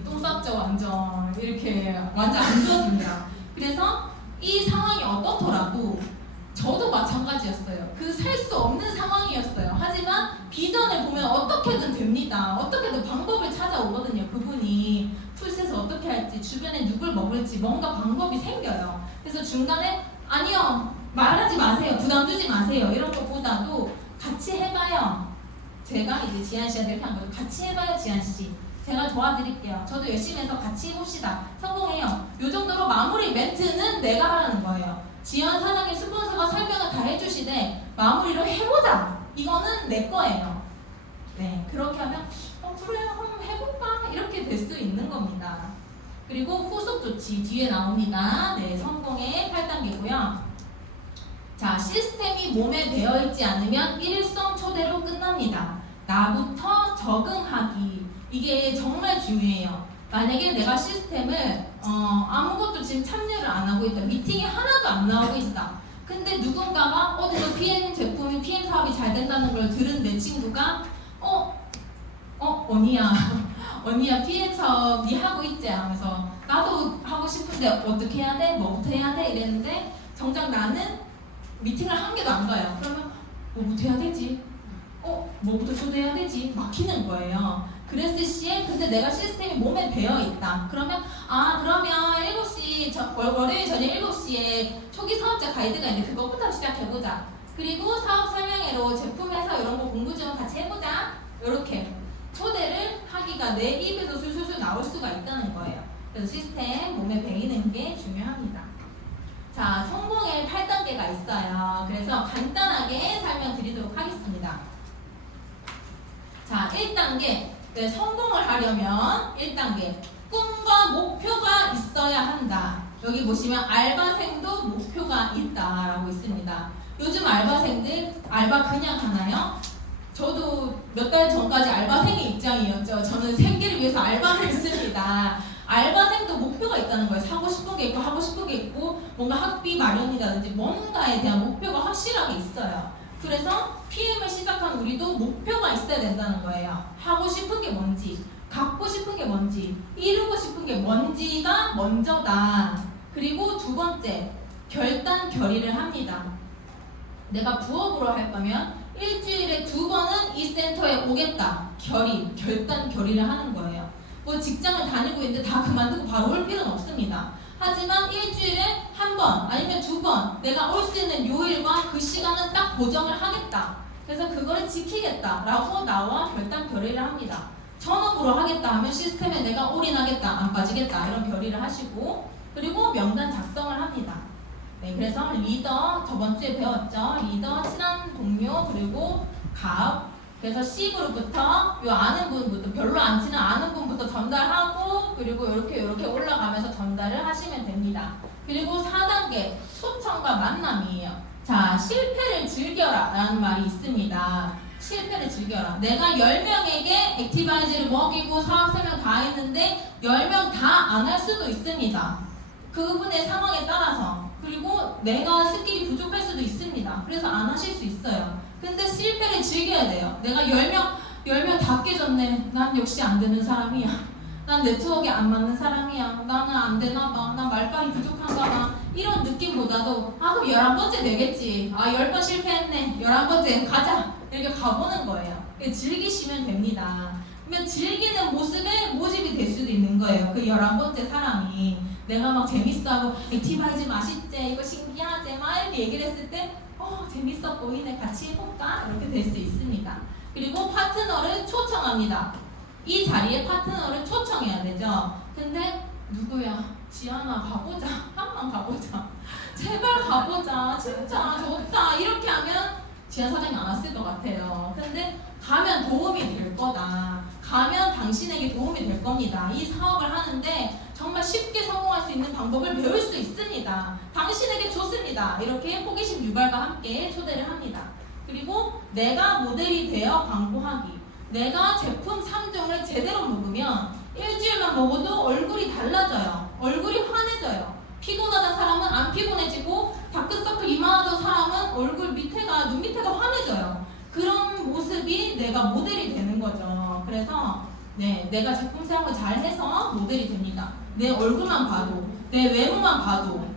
똥 쌌죠. 완전 이렇게 완전 안 좋아집니다. 그래서 이 상황이 어떻더라도 저도 마찬가지였어요. 그 살 수 없는 상황이었어요. 하지만 비전을 보면 어떻게든 됩니다. 어떻게든 방법을 찾아오거든요. 그분이 풀셋을 어떻게 어떻게 할지, 주변에 누굴 먹을지 뭔가 방법이 생겨요. 그래서 중간에 아니요, 말하지 마세요, 부담 주지 마세요 이런 것보다도 같이 해봐요. 제가 이제 지한 씨한테 이렇게 한 거죠. 같이 해봐요, 지한 씨. 제가 도와드릴게요. 저도 열심히 해서 같이 해봅시다. 성공해요. 요 정도로 마무리 멘트는 내가 하라는 거예요. 지연 사장님 스폰서가 설명을 다 해주시되 마무리로 해보자. 이거는 내 거예요. 네, 그렇게 하면 그래요, 한번 해볼까? 이렇게 될 수 있는 겁니다. 그리고 후속 조치 뒤에 나옵니다. 네, 성공의 8단계고요. 자, 시스템이 몸에 배어있지 않으면 일성 초대로 끝납니다. 나부터 적응하기. 이게 정말 중요해요. 만약에 내가 시스템을 아무것도 지금 참여를 안 하고 있다. 미팅이 하나도 안 나오고 있다. 근데 누군가가 어디서 PM 제품이 PM 사업이 잘 된다는 걸 들은 내 친구가 언니야 PM 사업이 하고 있지 하면서 나도 하고 싶은데 어떻게 해야 돼? 뭐부터 해야 돼? 이랬는데 정작 나는 미팅을 한 개도 안 가요. 그러면 뭐부터 해야 되지? 뭐부터 초대해야 되지? 막히는 거예요. 그랬을 시에 근데 내가 시스템이 몸에 배어 있다. 그러면 그러면 7시 월요일 저녁 7시에 초기 사업자 가이드가 있는데 그것부터 시작해보자. 그리고 사업 설명회로 제품 회사 이런 거 공부 좀 같이 해보자. 이렇게 초대를 하기가 내 입에서 술술술 나올 수가 있다는 거예요. 그래서 시스템 몸에 배이는 게 중요합니다. 자, 성공의 8단계가 있어요. 그래서 간단하게 설명드리도록 하겠습니다. 자, 1단계. 네, 성공을 하려면 1단계. 꿈과 목표가 있어야 한다. 여기 보시면 알바생도 목표가 있다라고 있습니다. 요즘 알바생들 알바 그냥 하나요? 저도 몇 달 전까지 알바생의 입장이었죠. 저는 생계를 위해서 알바를 했습니다. 알바생도 목표가 있다는 거예요. 사고 싶은 게 있고 하고 싶은 게 있고 뭔가 학비 마련이라든지 뭔가에 대한 목표가 확실하게 있어요. 그래서 PM을 시작한 우리도 목표가 있어야 된다는 거예요. 하고 싶은 게 뭔지, 갖고 싶은 게 뭔지, 이루고 싶은 게 뭔지가 먼저다. 그리고 두 번째, 결단 결의를 합니다. 내가 부업으로 할 거면 일주일에 2번은 이 센터에 오겠다. 결단 결의를 하는 거예요. 뭐 직장을 다니고 있는데 다 그만두고 바로 올 필요는 없습니다. 하지만 일주일에 1번 아니면 2번 내가 올 수 있는 요일과 그 시간은 딱 고정을 하겠다. 그래서 그걸 지키겠다라고 나와 결단 결의를 합니다. 전업으로 하겠다 하면 시스템에 내가 올인하겠다, 안 빠지겠다 이런 결의를 하시고 그리고 명단 작성을 합니다. 네, 그래서 리더 저번 주에 배웠죠. 리더, 친한 동료, 그리고 가업. 그래서 C그룹부터 요 아는 분부터 별로 안 친한 아는 분부터 전달하고 그리고 이렇게 올라가면서 전달을 하시면 됩니다. 그리고 4단계 초청과 만남이에요. 자, 실패를 즐겨라 라는 말이 있습니다. 실패를 즐겨라. 내가 10명에게 액티바이즈를 먹이고 사업 설명 다 했는데 10명 다 안 할 수도 있습니다. 그분의 상황에 따라서. 그리고 내가 스킬이 부족할 수도 있습니다. 그래서 안 하실 수 있어요. 근데 실패를 즐겨야 돼요. 내가 10명 다 깨졌네. 난 역시 안 되는 사람이야. 난 네트워크에 안 맞는 사람이야. 나는 안 되나 봐. 난 말빨이 부족한가 봐. 이런 느낌보다도 그럼 11번째 되겠지. 10번 실패했네. 11번째 가자. 이렇게 가보는 거예요. 즐기시면 됩니다. 그러면 즐기는 모습에 모집이 될 수도 있는 거예요. 그 11번째 사람이. 내가 막 재밌어하고 액티바이즈 맛있지? 이거 신기하지? 막 이렇게 얘기를 했을 때 재밌어 보이네. 같이 해볼까? 이렇게 될 수 있습니다. 그리고 파트너를 초청합니다. 이 자리에 파트너를 초청해야 되죠. 근데 누구야? 지연아 가보자. 한 번 가보자. 제발 가보자. 진짜 좋다. 이렇게 하면 지연 사장님 안 왔을 것 같아요. 근데 가면 도움이 될 거다. 가면 당신에게 도움이 될 겁니다. 이 사업을 하는데 정말 쉽게 성공할 수 있는 방법을 배울 수 있습니다. 당신에게 좋습니다. 이렇게 호기심 유발과 함께 초대를 합니다. 그리고 내가 모델이 되어 광고하기. 내가 제품 3종을 제대로 먹으면 일주일만 먹어도 얼굴이 달라져요. 얼굴이 환해져요. 피곤하던 사람은 안 피곤해지고 다크서클 이만하던 사람은 얼굴 밑에가 눈 밑에가 환해져요. 그런 모습이 내가 모델이 되는 거죠. 그래서 내가 제품 사용을 잘 해서 모델이 됩니다. 내 얼굴만 봐도, 내 외모만 봐도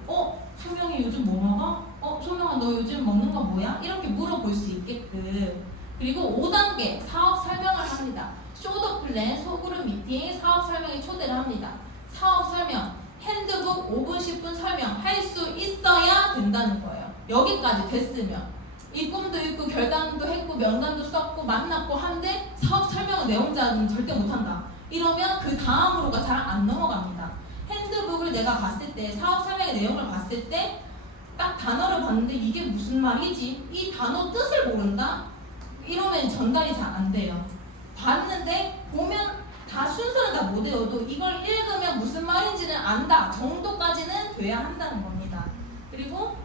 소명이 요즘 뭐 먹어? 소명아 너 요즘 먹는 거 뭐야? 이렇게 물어볼 수 있게끔. 그리고 5단계 사업 설명을 합니다. 쇼더 플랜, 소그룹 미팅, 사업 설명에 초대를 합니다. 사업 설명, 핸드북 5분, 10분 설명할 수 있어야 된다는 거예요. 여기까지 됐으면. 이 꿈도 있고 결단도 했고 명단도 썼고 만났고 한데 사업 설명은 내 혼자는 절대 못한다. 이러면 그 다음으로가 잘 안 넘어갑니다. 핸드북을 내가 봤을 때 사업 설명의 내용을 봤을 때 딱 단어를 봤는데 이게 무슨 말이지? 이 단어 뜻을 모른다? 이러면 전달이 잘 안 돼요. 봤는데 보면 다 순서를 다 못 외워도 이걸 읽으면 무슨 말인지는 안다 정도까지는 돼야 한다는 겁니다. 그리고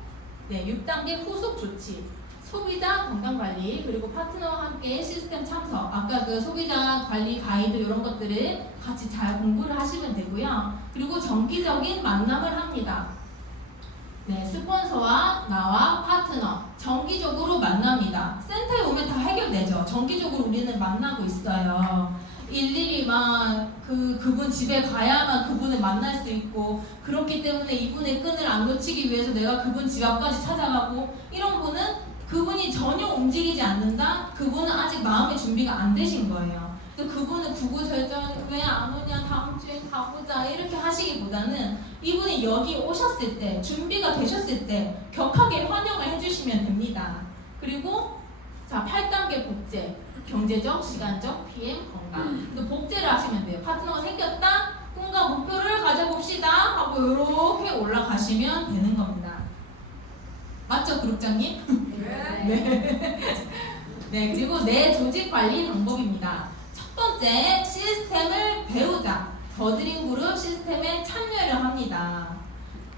6단계 후속 조치. 소비자 건강관리 그리고 파트너와 함께 시스템 참석. 아까 그 소비자 관리 가이드 이런 것들을 같이 잘 공부를 하시면 되고요. 그리고 정기적인 만남을 합니다. 스폰서와 나와 파트너 정기적으로 만납니다. 센터에 오면 다 해결되죠. 정기적으로 우리는 만나고 있어요. 일일이 막 그분 집에 가야만 그분을 만날 수 있고 그렇기 때문에 이분의 끈을 안 놓치기 위해서 내가 그분 집 앞까지 찾아가고 이런 분은 그분이 전혀 움직이지 않는다? 그분은 아직 마음의 준비가 안 되신 거예요. 그래서 그분은 구구절절 왜 안 오냐 다음 주에 가보자 이렇게 하시기보다는 이분이 여기 오셨을 때 준비가 되셨을 때 격하게 환영을 해주시면 됩니다. 그리고 8단계 복제 경제적, 시간적, PM, 건강. 또 복제를 하시면 돼요. 파트너가 생겼다? 꿈과 목표를 가져봅시다 하고 이렇게 올라가시면 되는 겁니다. 맞죠, 그룹장님? 네, 그리고 내 조직 관리 방법입니다. 첫 번째, 시스템을 배우자. 더드림 그룹 시스템에 참여를 합니다.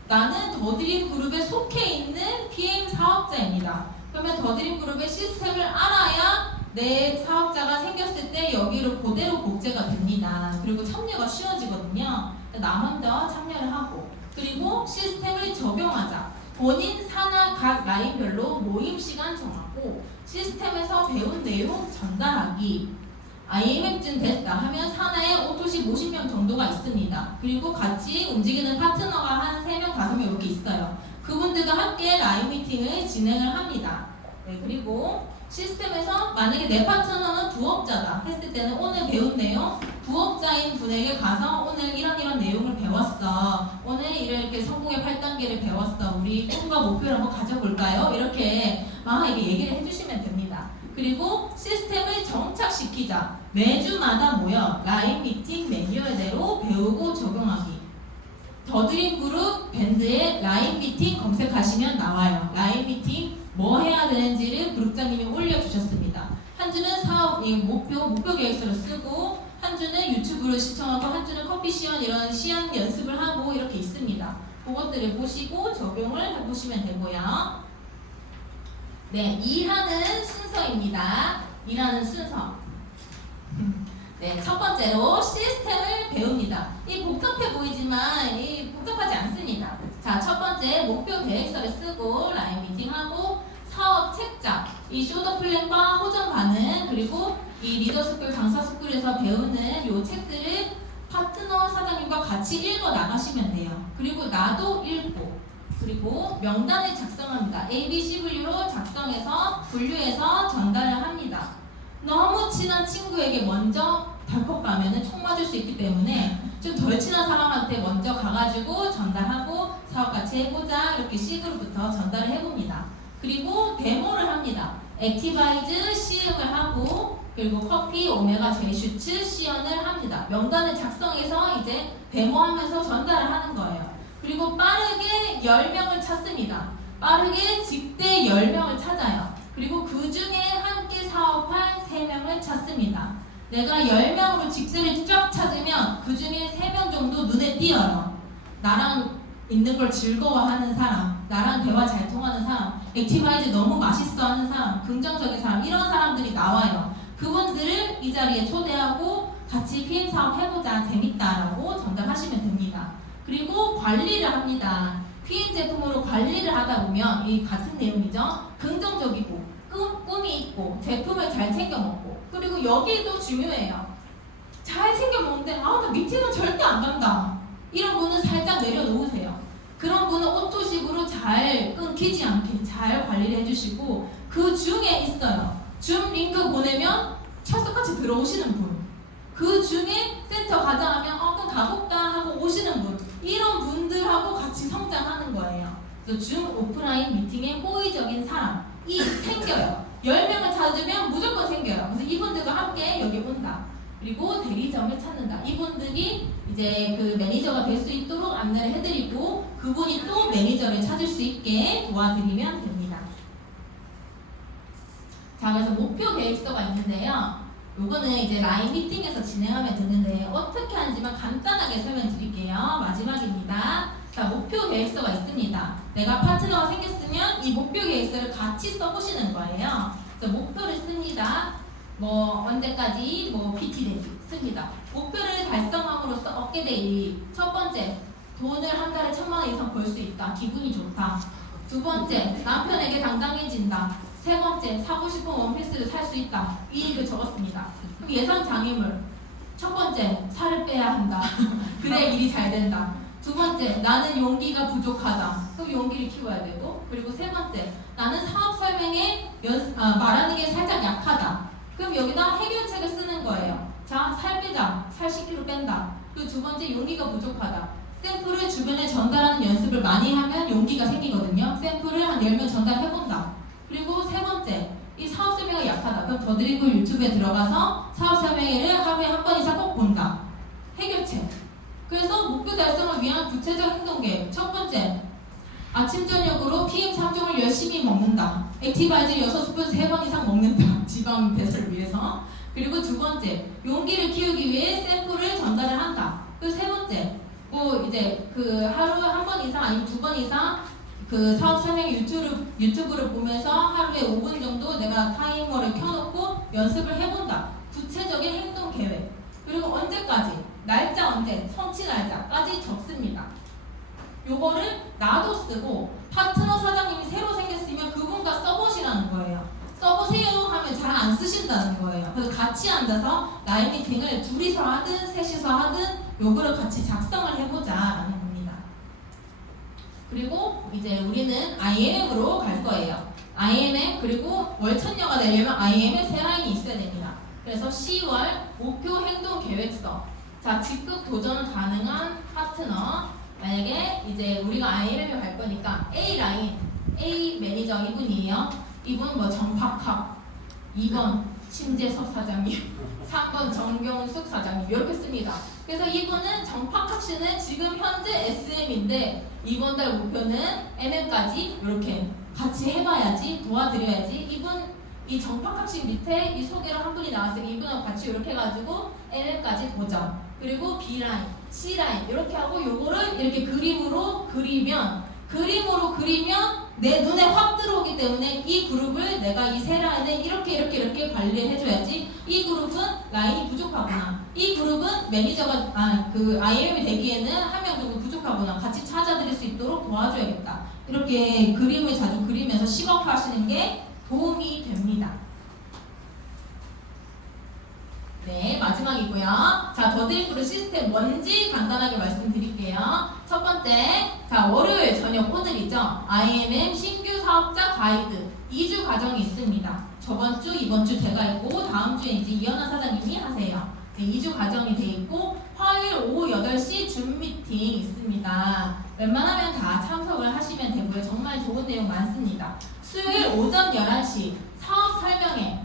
나는 더드림 그룹에 속해 있는 PM 사업자입니다. 그러면 더드림 그룹의 시스템을 알아야 내 사업자가 생겼을 때 여기로 그대로 복제가 됩니다. 그리고 참여가 쉬워지거든요. 나 먼저 참여를 하고 그리고 시스템을 적용하자. 본인 산하 각 라인별로 모임 시간 정하고 시스템에서 배운 내용 전달하기. IMF쯤 됐다 하면 산하에 5도씩 50명 정도가 있습니다. 그리고 같이 움직이는 파트너가 한 3명, 5명 이렇게 있어요. 그분들과 함께 라인 미팅을 진행을 합니다. 그리고 시스템에서 만약에 내 파트너는 부업자다 했을 때는 오늘 배운 내용 부업자인 분에게 가서 오늘 이런 내용을 배웠어. 오늘 이렇게 성공의 8단계를 배웠어. 우리 꿈과 목표를 한번 가져볼까요? 이렇게 얘기를 해주시면 됩니다. 그리고 시스템을 정착시키자. 매주마다 모여 라인 미팅 매뉴얼대로 배우고 적용하기. 더드림 그룹 밴드에 라인 미팅 검색하시면 나와요. 라인 미팅 뭐 해야 되는지를 그룹장님이 올려주셨습니다. 한 주는 사업 목표 계획서를 쓰고 한 주는 유튜브를 시청하고 한 주는 커피 시연 이런 시연 연습을 하고 이렇게 있습니다. 그것들을 보시고 적용을 해보시면 되고요. 일하는 순서입니다. 일하는 순서. 첫 번째로 시스템을 배웁니다. 이 복잡해 보이지만 이 복잡하지 않습니다. 자, 첫 번째 목표 계획서를 쓰고 라인 미팅하고 사업 책자, 이 쇼더 플랜과 호전 반응 그리고 이 리더스쿨 강사스쿨에서 배우는 요 책들을 파트너 사장님과 같이 읽어 나가시면 돼요. 그리고 나도 읽고 그리고 명단을 작성합니다. ABC분류로 작성해서 분류해서 전달을 합니다. 너무 친한 친구에게 먼저 덜컥 가면은 총 맞을 수 있기 때문에 좀 덜 친한 사람한테 먼저 가가지고 전달하고 사업 같이 해보자 이렇게 식으로부터 전달을 해봅니다. 그리고 데모를 합니다. 액티바이즈 시음을 하고 그리고 커피 오메가 제이슈츠 시연을 합니다. 명단을 작성해서 이제 데모하면서 전달을 하는 거예요. 그리고 빠르게 10명을 찾습니다. 빠르게 직대 10명을 찾아요. 그리고 그 중에 함께 사업할 3명을 찾습니다. 내가 10명으로 직대를 쫙 찾으면 그 중에 3명 정도 눈에 띄어요. 나랑 있는 걸 즐거워하는 사람, 나랑 대화 잘 통하는 사람, 액티바이즈 너무 맛있어 하는 사람, 긍정적인 사람 이런 사람들이 나와요. 그분들을 이 자리에 초대하고 같이 PM 사업 해보자 재밌다라고 전달하시면 됩니다. 그리고 관리를 합니다. PM 제품으로 관리를 하다 보면 이 같은 내용이죠. 긍정적이고 꿈이 있고 제품을 잘 챙겨 먹고 그리고 여기도 중요해요. 잘 챙겨 먹는데 나 미팅은 절대 안 간다. 이런 분은 살짝 내려놓으세요. 그런 분은 오토식으로 잘 끊기지 않게 잘 관리를 해주시고 그 중에 있어요. 줌 링크 보내면 철석같이 들어오시는 분. 그 중에 센터 가자 하면 그럼 가볼까 하고 오시는 그래서 줌 오프라인 미팅의 호의적인 사람이 생겨요. 10명을 찾으면 무조건 생겨요. 그래서 이분들과 함께 여기 온다. 그리고 대리점을 찾는다. 이분들이 이제 그 매니저가 될 수 있도록 안내를 해드리고 그분이 또 매니저를 찾을 수 있게 도와드리면 됩니다. 자, 그래서 목표 계획서가 있는데요. 요거는 이제 라인 미팅에서 진행하면 되는데 어떻게 하는지만 간단하게 설명드릴게요. 마지막입니다. 자, 목표 계획서가 있습니다. 내가 파트너가 생겼으면 이 목표 계획서를 같이 써보시는 거예요. 그래서 목표를 씁니다. 뭐 언제까지 뭐 PT 되기 씁니다. 목표를 달성함으로써 얻게 될 일이 첫 번째, 돈을 한 달에 1,000만 원 이상 벌 수 있다. 기분이 좋다. 두 번째, 남편에게 당당해진다. 세 번째, 사고 싶은 원피스를 살 수 있다. 이 일을 적었습니다. 그럼 예상 장애물. 첫 번째, 살을 빼야 한다. 그래야 일이 잘 된다. 두 번째, 나는 용기가 부족하다. 그럼 용기를 키워야 되고. 그리고 세 번째, 나는 사업 설명에 말하는 게 살짝 약하다. 그럼 여기다 해결책을 쓰는 거예요. 자, 살 빼자. 살 10kg 뺀다. 그리고 두 번째, 용기가 부족하다. 샘플을 주변에 전달하는 연습을 많이 하면 용기가 생기거든요. 샘플을 한 10명 전달해본다. 그리고 세 번째, 이 사업 설명이 약하다. 그럼 더드리블 유튜브에 들어가서 사업 설명회를 하루에 한 번 이상 꼭 본다. 해결책. 그래서 목표 달성을 위한 구체적 행동 계획. 첫 번째, 아침 저녁으로 PM 3종을 열심히 먹는다. 액티바이저 6스푼 3번 이상 먹는다. 지방 배설을 위해서. 그리고 두 번째, 용기를 키우기 위해 샘플을 전달을 한다. 그리고 세 번째, 뭐 이제 그 하루에 한 번 이상 아니면 2번 이상 그 사업 설명 유튜브를 보면서 하루에 5분 정도 내가 타이머를 켜놓고 연습을 해본다. 구체적인 행동 계획. 그리고 언제까지? 날짜 언제? 성취 날짜까지 적습니다. 요거를 나도 쓰고 파트너 사장님이 새로 생겼으면 그분과 써보시라는 거예요. 써보세요 하면 잘 안 쓰신다는 거예요. 그래서 같이 앉아서 라인 미팅을 둘이서 하든 셋이서 하든 요거를 같이 작성을 해보자라는 겁니다. 그리고 이제 우리는 IMM으로 갈 거예요. IMM 그리고 월천녀가 되려면 IMM 세 라인이 있어야 됩니다. 그래서 10월 목표 행동 계획서. 자, 직급 도전 가능한 파트너. 만약에 이제 우리가 IMM에 갈 거니까 A 라인, A 매니저 이분이에요. 이분 뭐 정박학, 2번 심재석 사장님, 3번 정경숙 사장님 이렇게 씁니다. 그래서 이분은 정박학 씨는 지금 현재 SM인데 이번 달 목표는 MM까지 이렇게 같이 해봐야지 도와드려야지. 이분 이 정박학 씨 밑에 이 소개로 한 분이 나왔으니 이분하고 같이 이렇게 해가지고 MM까지 도전. 그리고 B라인, C라인 이렇게 하고 요거를 이렇게 그림으로 그리면 내 눈에 확 들어오기 때문에 이 그룹을 내가 이 세 라인에 이렇게 관리해줘야지. 이 그룹은 라인이 부족하구나. 이 그룹은 매니저가 그 IMM이 되기에는 한 명 정도 부족하구나. 같이 찾아드릴 수 있도록 도와줘야겠다. 이렇게 그림을 자주 그리면서 식업하시는 게 도움이 됩니다. 네, 마지막이고요. 자, 더드리블 시스템 뭔지 간단하게 말씀드릴게요. 첫 번째, 자, 월요일 저녁 오늘이죠. IMM 신규 사업자 가이드 2주 과정이 있습니다. 저번 주, 이번 주 제가 있고 다음 주에 이제 이현아 사장님이 하세요. 네, 2주 과정이 돼 있고 화요일 오후 8시 줌 미팅 있습니다. 웬만하면 다 참석을 하시면 되고요. 정말 좋은 내용 많습니다. 수요일 오전 11시 사업 설명회,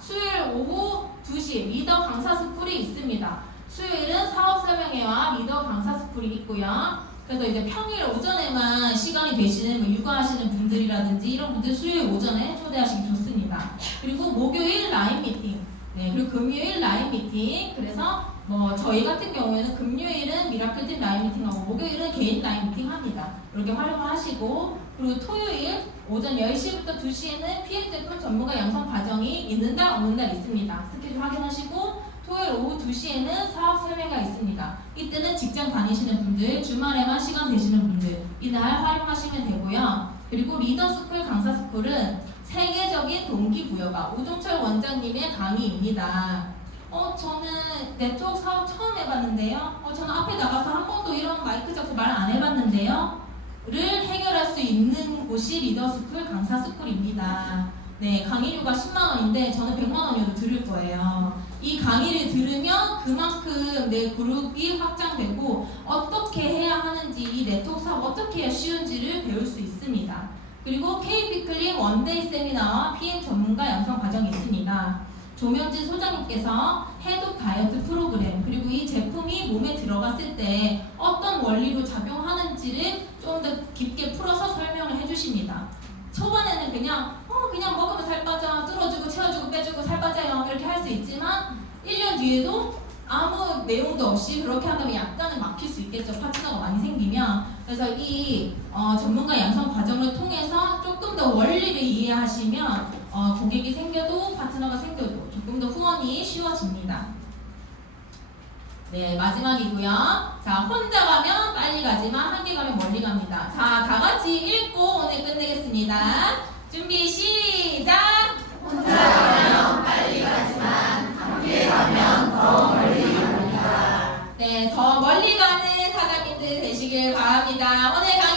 수요일 오후 2시 리더 강사 스쿨이 있습니다. 수요일은 사업 설명회와 리더 강사 스쿨이 있고요. 그래서 이제 평일 오전에만 시간이 되시는 뭐 육아하시는 분들이라든지 이런 분들 수요일 오전에 초대하시기 좋습니다. 그리고 목요일 라인 미팅, 네, 그리고 금요일 라인 미팅. 그래서 뭐 저희 같은 경우에는 금요일은 미라클팀 라인 미팅하고 목요일은 개인 라인 미팅 합니다. 이렇게 활용을 하시고, 그리고 토요일 오전 10시부터 2시에는 PM 제품 전문가 양성 과정이 있는 날 없는 날 있습니다. 스케줄 확인하시고 토요일 오후 2시에는 사업 설명회가 있습니다. 이때는 직장 다니시는 분들, 주말에만 시간 되시는 분들 이날 활용하시면 되고요. 그리고 리더스쿨 강사스쿨은 세계적인 동기부여가 우종철 원장님의 강의입니다. 저는 네트워크 사업 처음 해봤는데요. 저는 앞에 나가서 한 번도 이런 마이크 잡고 말 안 해봤는데요. 를 해결할 수 있는 곳이 리더스쿨 강사스쿨입니다. 네, 강의료가 10만 원인데 저는 100만 원이어도 들을 거예요. 이 강의를 들으면 그만큼 점점 내 그룹이 확장되고 어떻게 해야 하는지 이 네트워크 사업 어떻게 해야 쉬운지를 배울 수 있습니다. 그리고 KB클릭 원데이 세미나와 PM 전문가 양성 과정이 있습니다. 조명진 소장님께서 해독 다이어트 프로그램 그리고 이 제품이 몸에 들어갔을 때 어떤 원리로 작용하는지를 좀 더 깊게 풀어서 설명을 해주십니다. 초반에는 그냥 먹으면 살 빠져 뚫어주고 채워주고 빼주고 살 빠져요 이렇게 할 수 있지만 1년 뒤에도 아무 내용도 없이 그렇게 한다면 약간은 막힐 수 있겠죠. 파트너가 많이 생기면. 그래서 이 전문가 양성 과정을 통해서 조금 더 원리를 이해하시면 고객이 생겨도 파트너가 생겨도 조금 더 후원이 쉬워집니다. 네, 마지막이고요. 자, 혼자 가면 빨리 가지만 함께 가면 멀리 갑니다. 자, 다 같이 읽고 오늘 끝내겠습니다. 준비 시작! 혼자 가면 빨리 가지만 함께 가면 더 멀리 갑니다. 네, 더 멀리 가는 사장님들 되시길 바랍니다. 오늘 강의